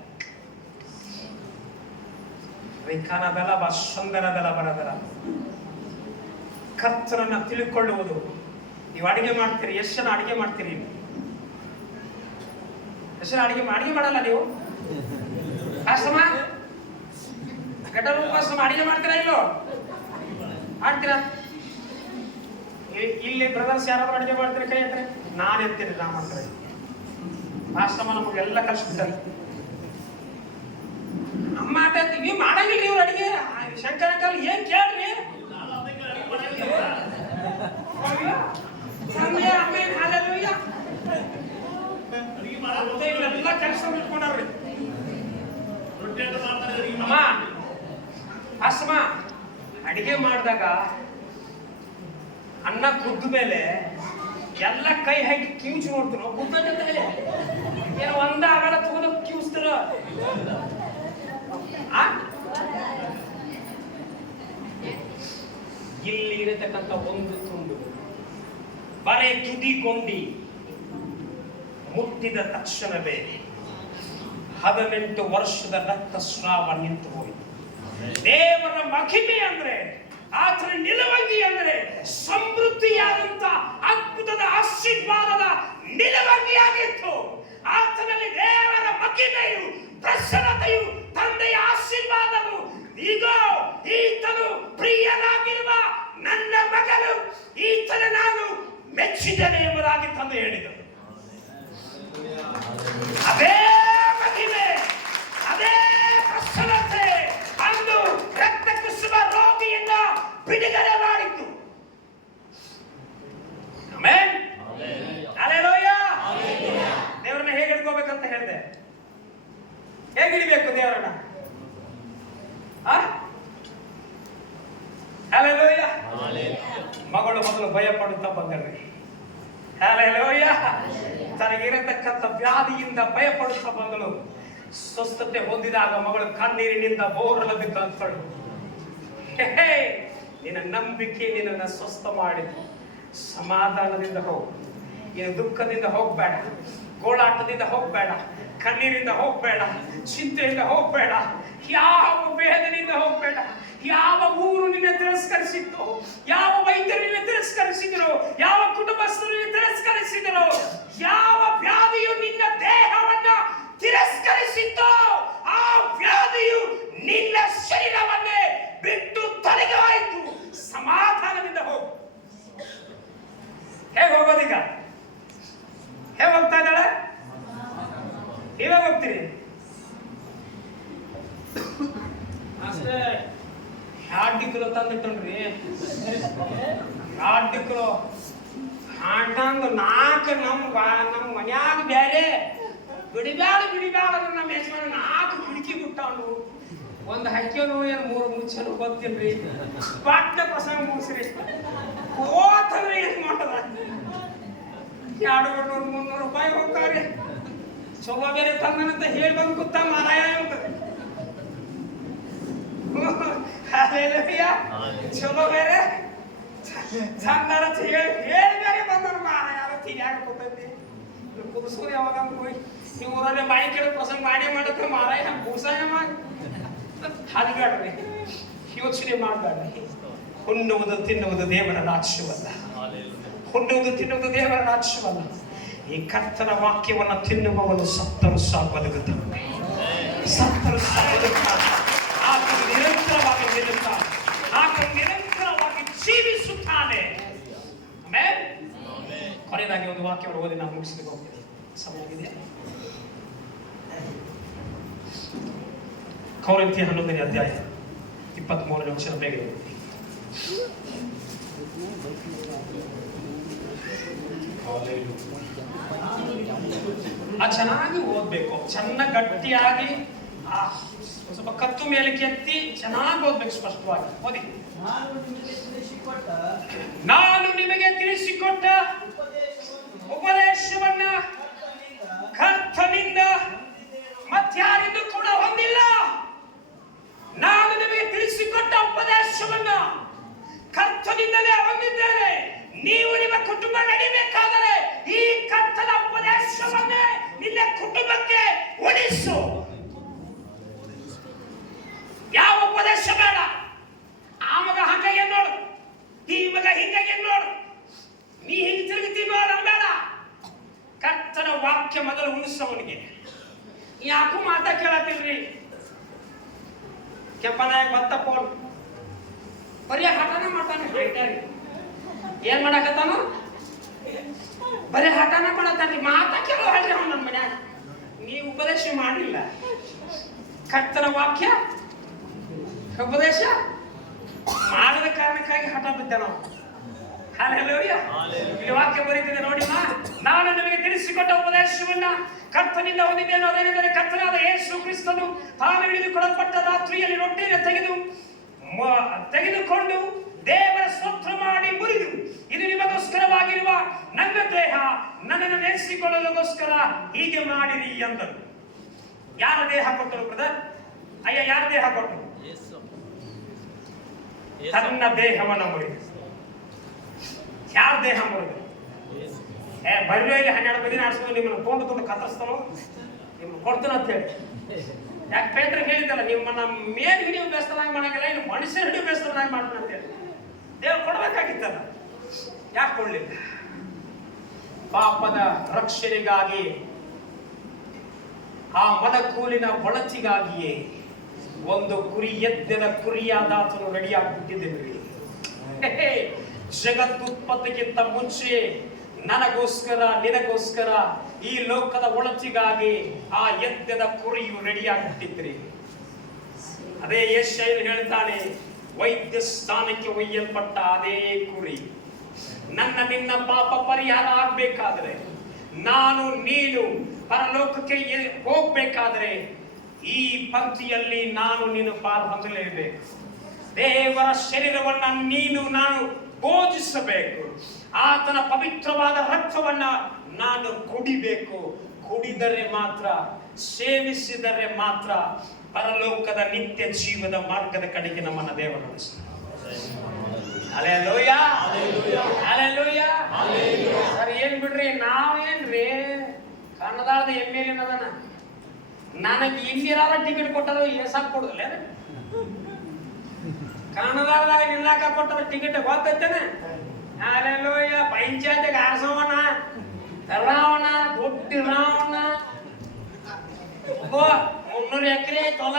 ವಿಕಾನದಲ ಸುಂದರದಲ ಬರದಲ ಕರ್ತನನ್ನ ತಿಳ್ಕೊಳ್ಳುವುದು. ನೀವು ಅಡಿಗೆ ಮಾಡ್ತೀರಿ, ಎಷ್ಟು ಜನ ಅಡಿಗೆ ಮಾಡ್ತೀರಿ? ಎಷ್ಟು ಜನ ಅಡಿಗೆ ಮಾಡಲ್ಲ ನೀವು? ಆಶ್ರಮ ಘಟರೂಪಾಶ್ರಮ ಅಡಿಗೆ ಮಾಡ್ತೀರಾ? ಇಲ್ಲೋ ಮಾಡ್ತೀರಾ? ಇಲ್ಲಿ ಬ್ರದರ್ಸ್ ಯಾರಾದ್ರೂ ಅಡಿಗೆ ಮಾಡ್ತೀರಿ? ಕೈ ಹತ್ರ ನಾನು ಎತ್ತೀನಿ, ನಾ ಮಾಡ್ತಾರೆ. ಆಶ್ರಮ ನಮಗೆಲ್ಲ ಕಲಿಸ್ಬಿಟ್ಟಾರೆ. ಅಮ್ಮ ಆಟ ನೀವು ಮಾಡಂಗಿಲ್ಲ ಇವ್ರು ಅಡಿಗೆ. ಶಂಕರ ಕಾಲ ಏನ್ ಕೇಳ್ರಿ, ಎಲ್ಲ ಕೆಲಸ ಇಟ್ಕೊಂಡ್ರಿ. ಅಮ್ಮ ಅಸ್ಮ ಅಡಿಗೆ ಮಾಡಿದಾಗ ಅನ್ನ ಕುದ್ದ ಮೇಲೆ ಎಲ್ಲ ಕೈ ಹಾಕಿ ಕಿವುಚಿ ನೋಡ್ತಾರ ಏನೋ ಒಂದ ಆಗಲ್ಲ ತಗೊಂಡು ಕಿವುಸ್ತಾರ. ಇಲ್ಲಿ ಇರತಕ್ಕಂಥ ಒಂದು ತುಂಡು ಬರೆ ತುದಿಗೊಂಡಿ ಮುಟ್ಟಿದ ತಕ್ಷಣವೇ 18 ವರ್ಷದ ರಕ್ತಸ್ರಾವ ನಿಂತು ಹೋಯಿತು. ದೇವರ ಮಹಿಮೆ ಅಂದ್ರೆ, ಆತನ ನಿಲುವಂಗಿ ಅಂದ್ರೆ ಸಮೃದ್ಧಿಯಾದಂತ ಅದ್ಭುತದ ಆಶೀರ್ವಾದದ ನಿಲುವಂಗಿಯಾಗಿತ್ತು. ಆತನಲ್ಲಿ ದೇವರ ಮಹಿಮೆಯು, ಪ್ರಸನ್ನತೆಯು, ತಂದೆಯ ಆಶೀರ್ವಾದವು, ಇದೋ ಈತನು ಪ್ರಿಯನಾಗಿರುವ ನನ್ನ ಮಗನು, ಈತನ ನಾನು ಮೆಚ್ಚಿದ್ದೇನೆ ಎಂಬುದಾಗಿ ತಂದೆ ಹೇಳಿದರು. ಅದೇ ಮಹಿಮೆ, ಅದೇ ಪ್ರಸನ್ನತೆ ಅಂದು ರಕ್ತ ಕುಸುಮ ರೋಗಿಯನ್ನ ಬಿಡುಗಡೆ ಮಾಡಿತ್ತು. ಆಮೆನ್. ಹಲ್ಲೆಲೂಯಾ. ದೇವರನ್ನ ಹೇಗೆ ಹಿಡ್ಕೋಬೇಕಂತ ಹೇಳಿದೆ. ಹೇಗೆ ಹಿಡಿಬೇಕು ದೇವರನ್ನ? ಹಲ್ಲೆಲೂಯಾ. ಮಗಳು ಮೊದಲು ಭಯ ಪಡುತ್ತಾ ಬಂದಳು. ಹಲ್ಲೆಲೂಯಾ. ತನಗಿರತಕ್ಕಂಥ ವ್ಯಾಧಿಯಿಂದ ಭಯ ಪಡುತ್ತಾ ಬಂದಳು. ಸ್ವಸ್ಥತೆ ಹೊಂದಿದಾಗ ಮಗಳು ಕಣ್ಣೀರಿನಿಂದ ಬೋರಲು ಬಿದ್ದಳು. ನಿನ್ನ ನಂಬಿಕೆ ನಿನ್ನನ್ನು ಸ್ವಸ್ಥ ಮಾಡಿತು. ಸಮಾಧಾನದಿಂದ ಹೋಗು. ನೀನು ದುಃಖದಿಂದ ಹೋಗ್ಬೇಡ, ಗೋಳಾಟದಿಂದ ಹೋಗ್ಬೇಡ, ಕಣ್ಣೀರಿಂದ ಹೋಗ್ಬೇಡ, ಚಿಂತೆಯಿಂದ ಹೋಗ್ಬೇಡ, ಯಾವ ವೇದನೆಯಿಂದ ಹೋಗ್ಬೇಡ. ಯಾವ ಊರು ನಿನ್ನ ತಿರಸ್ಕರಿಸಿತ್ತು, ಯಾವ ವೈದ್ಯರು ನಿನ್ನ ತಿರಸ್ಕರಿಸಿದ್ರು, ಯಾವ ಕುಟುಂಬಸ್ಥರು ನಿನ್ನ ತಿರಸ್ಕರಿಸಿದ್ರು, ಯಾವ ವ್ಯಾಧಿಯು ನಿನ್ನ ದೇಹವನ್ನ ತಿರಸ್ಕರಿಸಿತ್ತು, ಆ ವ್ಯಾಧಿಯು ನಿನ್ನ ಶರೀರವನ್ನೇ ಬಿಟ್ಟು ತೊಲಗಿವಾಯಿತು. ಸಮಾಧಾನದಿಂದ ಹೋಗು. ಹೇಗೆ ಹೋಗೋದೀಗ? ಹೇಗೆ ಹೋಗ್ತಾ ಇದ್ದಾಳೆ? ನೀವೇ ಹೋಗ್ತೀರಿ ಅಷ್ಟೇ. 2 ಕಿಲೋ ತಂದಿಟ್ಟನ್ರಿ. 2 ಕಿಲೋ ಹಾಂಟಂದು 4 ನಮ್ಮ ಮನ್ಯಾಗ ಬೇರೆ ಬಿಡಿಬ್ಯಾಡ ನಮ್ಮ ಯಜಮಾನ 4 ಕಿಟಕಿ ಬಿಟ್ಟಾನು. ಒಂದು ಹಕ್ಕಿನೋ ಏನು 3 ಮುಚ್ಚನು ಗೊತ್ತಿಲ್ರಿ. ಪಟ್ಟ ಪ್ರಸಂಗ ಮುಗಿಸ್ರಿ ಹೋತಂದ್ರೆ ಏನ್ ಮಾಡದ? 200-300 ರೂಪಾಯಿ ಹೋಗ್ತಾವ್ರಿ. ಚೊಲೋ ಬೇರೆ ತಂದನಂತ ಹೇಳಿ ಬಂದು ಕೂತ ಮಾರಾಯ ಅಂತದೆ. ಚಲೋ ಬೇರೆ ಚಂದರ ಹೇಳಿ ಬೇರೆ ಬಂದನು ಮಾರಾಯ. ತಿರ್ಯಾಗ ಕೂತೈತಿ ಕುದಿಸೋದು ಯಾವಾಗ ಹೋಗಿ ಈ ಊರಲ್ಲೇ ಬಾಯಿ ಕೇಳಿ ಪ್ರಸಂಗ ಮಾಡಕ್ಕೆ ಮಾರಾಯ ಕೂಸಾಯ ಮಾಡಿ ಹಲ್ಗಾಡ್ರಿ. ಯೋಚನೆ ಮಾಡಬೇಡ್ರಿ. ಹುಣ್ಣುವುದು ತಿನ್ನುವುದು ದೇವರ ರಾಜ್ಯವಲ್ಲ. ಹುಣ್ಣುವುದು ತಿನ್ನುವುದು ದೇವರ ರಾಜ್ಯವಲ್ಲ. ಈ ಕರ್ತನ ವಾಕ್ಯವನ್ನು ತಿನ್ನುವವನು ಸತ್ತರು ಸಹ ಬದುಕುತ್ತಾನೆ. ಸತ್ತರು ಸಹ ಬದುಕುತ್ತಾನೆ. ಆತನು ನಿರಂತರವಾಗಿ ನಿಲ್ಲುತ್ತಾನೆ. ಆತನು ನಿರಂತರವಾಗಿ ಜೀವಿಸುತ್ತಾನೆ. ಆಮೆನ್. ಕೊನೆಯದಾಗಿ ಒಂದು ವಾಕ್ಯವನ್ನು ಓದಿ ನಾನು ಮುಗಿಸ್ಲಿಕ್ಕೆ ಹೋಗ್ತೀನಿ. ಸಮಯ ಆಗಿದೆಯಾ? ಕೊರಿಂಥಿಯ 11ನೇ ಅಧ್ಯಾಯ 23ನೇ ವಚನ ಬೇಗ ಚೆನ್ನಾಗಿ ಓದ್ಬೇಕು. ಚೆನ್ನಾಗಿ ಗಟ್ಟಿಯಾಗಿ ಸ್ವಲ್ಪ ಕತ್ತು ಮೇಲೆ ಕೆತ್ತಿ ಚೆನ್ನಾಗಿ ಓದ್ಬೇಕು. ಸ್ಪಷ್ಟವಾಗಿ ಓದಿ. ನಾನು ನಿಮಗೆ ತಿಳಿಸಿಕೊಟ್ಟ ಉಪದೇಶವನ್ನ ಕರ್ತನಿಂದ ಮತ್ಯಾರಿಂದ ಕೂಡ ಹೊಂದಿಲ್ಲ. ನಾನು ನಿಮಗೆ ತಿಳಿಸಿಕೊಟ್ಟ ಉಪದೇಶವನ್ನ ಕರ್ತನಿಂದಲೇ ಹೊಂದಿದ್ದೇನೆ. ನೀವು ನಿಮ್ಮ ಕುಟುಂಬ ನಡಿಬೇಕಾದರೆ ಈ ಕರ್ತನ ಉಪದೇಶವನ್ನೇ ನಿನ್ನ ಕುಟುಂಬಕ್ಕೆ ಉಳಿಸು. ಯಾವ ಉಪದೇಶ ಬೇಡ. ಆ ಮಗ ಹಂಗೆ ನೋಡು, ಈ ಮಗ ಹಿಂಗೆ ನೋಡು, ನೀ ಹಿಂಗೆ ತಿರುಗಿ ನೋಡ ಬೇಡ. ಕರ್ತನ ವಾಕ್ಯ ಮೊದಲು ಉಳಿಸವನಿಗೆ. ಯಾಕೂ ಮಾತಾ ಕೇಳತ್ತಿಲ್ರಿ. ಕೆಂಪನಾಯ ಬತ್ತಪ್ಪೋನ್ ಬರೀ ಹಠನ ಮಾಡ್ತಾನೆ. ಹೇಳ್ತಾರೆ ಏನ್ ಮಾಡಕತ್ತಾನು? ಬರೀ ಹಠನ ಮಾಡತ್ತಾನ್ರಿ. ಮಾತಾ ಕೇಳೋ ಹೇಳ್ರಿ ಅವ್ನು ನನ್ನ ಮನ್ಯಾಗ. ನೀವು ಉಪದೇಶ ಮಾಡಿಲ್ಲ. ಕರ್ತನ ವಾಕ್ಯ ಉಪದೇಶ ಮಾಡದ ಕಾರಣಕ್ಕಾಗಿ ಹಠ ಬಿದ್ದ ನಾವು. ಹಲ್ಲೆಲೂಯಾ. ಈ ವಾಕ್ಯ ಬರೀತಿದೆ ನೋಡಿ. ನಾನು ನಿಮಗೆ ತಿಳಿಸಿಕೊಟ್ಟ ಉಪದೇಶವನ್ನ ಕರ್ತನಿಂದ ಹೊಂದಿದ್ದೇನೆ. ಅದೇನೆಂದರೆ ಕರ್ತನಾದ ಯೇಸು ಕ್ರಿಸ್ತನು ತಾನು ಹಿಡಿದುಕೊಳ್ಳಲ್ಪಟ್ಟ ರಾತ್ರಿಯಲ್ಲಿ ರೊಟ್ಟಿಯನ್ನು ತೆಗೆದು ತೆಗೆದುಕೊಂಡು ದೇವರ ಸ್ತೋತ್ರ ಮಾಡಿ ಮುರಿದು, ಇದು ನಿಮಗೋಸ್ಕರವಾಗಿರುವ ನನ್ನ ದೇಹ, ನನ್ನನ್ನು ನೆನೆಸಿಕೊಳ್ಳಲುಗೋಸ್ಕರ ಹೀಗೆ ಮಾಡಿರಿ ಎಂದರು. ಯಾರ ದೇಹ ಕೊಟ್ಟರು ಬ್ರದರ್? ಅಯ್ಯ, ಯಾರ ದೇಹ ಕೊಟ್ಟರು? ತನ್ನ ದೇಹವನ್ನು ಮುರಿದು. ಯಾರ ದೇಹ ಮುರಿದು? ಬರ್ರಿ 12 ಮಂದಿ ಆಡ್ಸ್ಕೊಂಡು ನಿಮ್ಮನ್ನು ಕೊಂಡು ಕತ್ತರಿಸ್ತಾನೋ, ನಿಮ್ಗೆ ಕೊಡ್ತಾನ ಅಂತ ಹೇಳಿ. ಯಾಕೆ ಪೇತ್ರ ಹೇಳಿದ್ದಲ್ಲ, ನಿಮ್ಮನ್ನ ಮೇಲ್ ಹಿಡಿಯೋ ಬೇಸ್ತನಾಗಿ ಮಾಡಂಗಿಲ್ಲ, ಇನ್ನು ಮನುಷ್ಯರು ಹಿಡಿಯೋ ಬೇಸ್ತನಾಗಿ ಮಾಡ್ತಾನೆ ಅಂತ ಹೇಳಿ. ದೇವ್ರು ಕೊಡ್ಬೇಕಾಗಿತ್ತಲ್ಲ, ಯಾಕೆ ಕೊಡ್ಲಿಲ್ಲ? ಪಾಪದ ರಕ್ಷಣೆಗಾಗಿ, ಆ ಮನಕೂಲಿನ ಒಳಚಿಗಾಗಿಯೇ ಒಂದು ಕುರಿ, ಎದ್ದೆದ ಕುರಿಯಾದಾತನು ರೆಡಿಯಾಗ್ಬಿಟ್ಟಿದ್ದೇವೆ. ಜಗತ್ತುತ್ಪತ್ತಿಗಿಂತ ಮುಂಚೆ ನನಗೋಸ್ಕರ, ನಿನಗೋಸ್ಕರ, ಈ ಲೋಕದ ಒಳಚಿಗಾಗಿ ಆ ಎದ್ದೆದ ಕುರಿಯು ರೆಡಿಯಾಗ್ಬಿಟ್ಟಿದ್ರಿ. ಅದೇ ಯೆಶಾಯನು ಹೇಳ್ತಾನೆ, ವೈದ್ಯ ಸ್ಥಾನಕ್ಕೆ ಒಯ್ಯಲ್ಪಟ್ಟ ಅದೇ ಕುರಿ. ನನ್ನ ನಿನ್ನ ಪಾಪ ಪರಿಹಾರ ಆಗ್ಬೇಕಾದ್ರೆ, ನಾನು ನೀನು ಪರಲೋಕಕ್ಕೆ ಹೋಗ್ಬೇಕಾದ್ರೆ, ಈ ಪಂಕ್ತಿಯಲ್ಲಿ ನಾನು ನೀನು ಪಾಲು ಹೊಂದಲೇಬೇಕು. ದೇವರ ಶರೀರವನ್ನ ನೀನು ನಾನು ಭೋಜಿಸಬೇಕು. ಆತನ ಪವಿತ್ರವಾದ ರಕ್ತವನ್ನ ನಾನು ಕುಡಿಬೇಕು. ಕುಡಿದರೆ ಮಾತ್ರ, ಸೇವಿಸಿದರೆ ಮಾತ್ರ ಪರಲೋಕದ ನಿತ್ಯ ಜೀವದ ಮಾರ್ಗದ ಕಡೆಗೆ ನಮ್ಮನ್ನ ದೇವರು ನಡೆಸ್ತಾನೆ. Hallelujah, hallelujah. ಸರ್ ಏನ್ ಬಿಡ್ರಿ, ನಾವೇನ್ರಿ ಕನ್ನಡದ MLA ಅದನ, ನನಗೆ ಇಂದಿರಾರ ಟಿಕೆಟ್ ಕೊಟ್ಟರು ಎಸಾಕ್ ಕೊಡುದಿಲ್ಲ. ಕನ್ನಡದಾಗ ನಿಲ್ಲಾಕ ಕೊಟ್ಟರ ಟಿಕೆಟ್ ಗೊತ್ತೈತೇನೆ. ಹಲ್ಲೆಲೂಯಾ. ಪಂಚಾಯತ್ಗೆ ಆರಿಸೋವನ, ತರಾವಣ, ದೊಡ್ಡ ರಾವಣ, 300 ಎಕರೆ ತೊಲ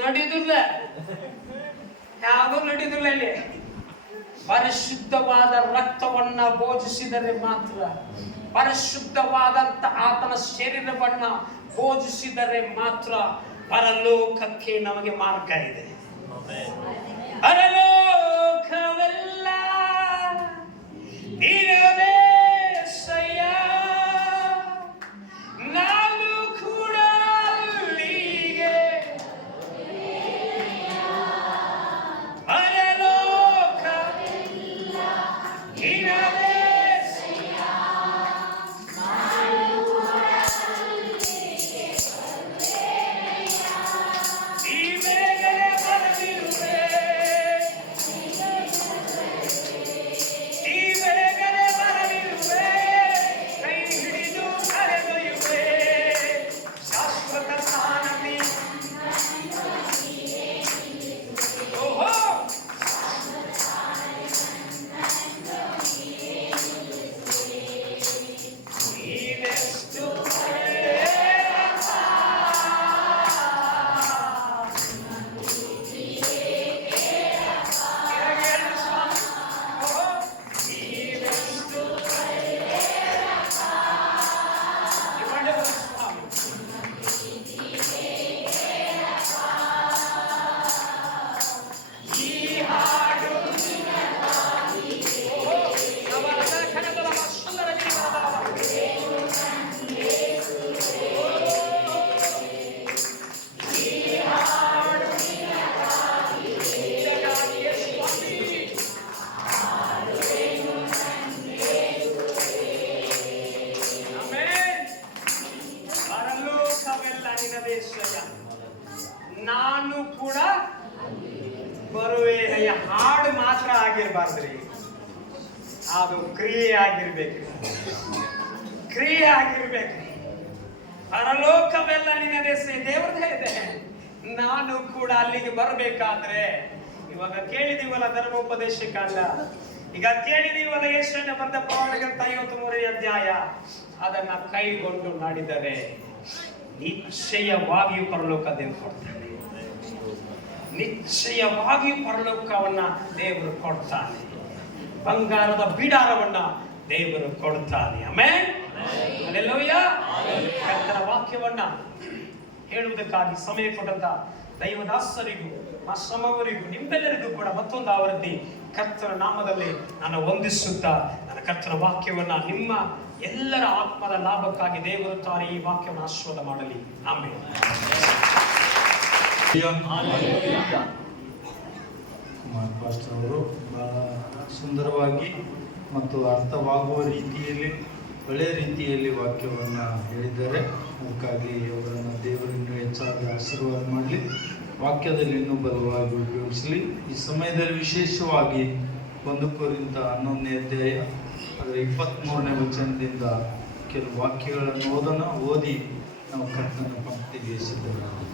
ನಡೀದಿಲ್ಲ, ಯಾವುದೂ ನಡೀದಿಲ್ಲ. ಇಲ್ಲಿ ಪರಿಶುದ್ಧವಾದ ರಕ್ತವನ್ನ ಭೋಜಿಸಿದರೆ ಮಾತ್ರ, ಪರಿಶುದ್ಧವಾದಂತ ಆತನ ಶರೀರವನ್ನ ಭೋಜಿಸಿದರೆ ಮಾತ್ರ ಪರಲೋಕಕ್ಕೆ ನಮಗೆ ಮಾರ್ಗ ಇದೆ. ಪರಲೋಕವೆಲ್ಲ ನಿನ್ನದೇ ಸಯ್ಯ, ನಾನು ಕೂಡ ಅಲ್ಲಿಗೆ. ಪರಲೋಕವೆಲ್ಲ ನಿನ್ನದೇ ಸಯ್ಯ, ಈ ಬೇಗನೆ ಬರಲಿರುವೆ, ಈ ಬೇಗನೆ ಬರಲಿರುವೆ, ಕೈ ಹಿಡಿದು ಕರೆದೊಯ್ಯುವೆ ಶಾಶ್ವತ ಸ್ಥಾನದಿ. ಓಹೋ, ನೀನೆಷ್ಟು ನಾನು ಕೂಡ ಬರುವೇನೆಯ ಹಾಡು ಮಾತ್ರ ಆಗಿರ್ಬಾರ್ದ್ರಿ, ಅದು ಕ್ರಿಯೆ ಆಗಿರ್ಬೇಕ್ರಿ, ಕ್ರಿಯೆ ಆಗಿರ್ಬೇಕ್ರಿ. ಪರಲೋಕವೆಲ್ಲ ನಿನ್ನದೇ, ದೇವರದೇ ಇದೆ. ನಾನು ಕೂಡ ಅಲ್ಲಿಗೆ ಬರಬೇಕಾದ್ರೆ, ಇವಾಗ ಕೇಳಿದೀವಲ್ಲ ಧರ್ಮೋಪದೇಶ ಕಾಂಡ, ಈಗ ಕೇಳಿದೀವಲ್ಲ ಯೆಶಾಯನ ಬರೆದ ಪ್ರವಾದಗ್ರಂಥ 53ನೇ ಅಧ್ಯಾಯ, ಅದನ್ನ ಕೈಗೊಂಡು ಮಾಡಿದರೆ ನಿಶ್ಚಯವಾಗಿಯೂ ಪರಲೋಕ ದೇವರು ಕೊಡ್ತಾನೆ. ನಿಶ್ಚಯವಾಗಿಯೂ ಪರಲೋಕವನ್ನ ದೇವರು ಕೊಡ್ತಾನೆ. ಬಂಗಾರದ ಬಿಡಾರವನ್ನ ದೇವರು ಕೊಡ್ತಾನೆ. Amen, hallelujah. ಕರ್ತನ ವಾಕ್ಯವನ್ನ ಹೇಳುವುದಕ್ಕಾಗಿ ಸಮಯ ಕೊಟ್ಟಂತ ದೈವದಾಸರಿಗೂ, ಮಾಸ್ಟಮವರಿಗೂ, ನಿಮ್ಮೆಲ್ಲರಿಗೂ ಕೂಡ ಮತ್ತೊಂದು ಆವೃತ್ತಿ ಕರ್ತನ ನಾಮದಲ್ಲಿ ನಾನು ವಂದಿಸುತ್ತಾ, ನನ್ನ ಕರ್ತನ ವಾಕ್ಯವನ್ನ ನಿಮ್ಮ ಎಲ್ಲರ ಆತ್ಮದ ಲಾಭಕ್ಕಾಗಿ ದೇವರು ತಾನೇ ಈ ವಾಕ್ಯವನ್ನು ಆಶೀರ್ವಾದ ಮಾಡಲಿ. ಆಮೆನ್. ಕುಮಾರ್ ಪಾಸ್ಟರ್ ಅವರು ಬಹಳ ಸುಂದರವಾಗಿ ಮತ್ತು ಅರ್ಥವಾಗುವ ರೀತಿಯಲ್ಲಿ ಒಳ್ಳೆಯ ರೀತಿಯಲ್ಲಿ ವಾಕ್ಯವನ್ನು ಹೇಳಿದ್ದಾರೆ. ಅದಕ್ಕಾಗಿ ಅವರನ್ನು ದೇವರಿಂದ ಹೆಚ್ಚಾಗಿ ಆಶೀರ್ವಾದ ಮಾಡಲಿ, ವಾಕ್ಯದಲ್ಲಿ ಇನ್ನೂ ಬಲವಾಗಿ ಉಪಯೋಗಿಸಲಿ. ಈ ಸಮಯದಲ್ಲಿ ವಿಶೇಷವಾಗಿ 1 ಕೊರಿಂಥ 11ನೇ ಅಧ್ಯಾಯ ಅದರ 23ನೇ ವಚನದಿಂದ ಕೆಲವು ವಾಕ್ಯಗಳನ್ನು ಓದಿ ನಾವು ಕರ್ತನ ಪಂಕ್ತಿಗೆ ಸಿದ್ಧರಾಗೋಣ.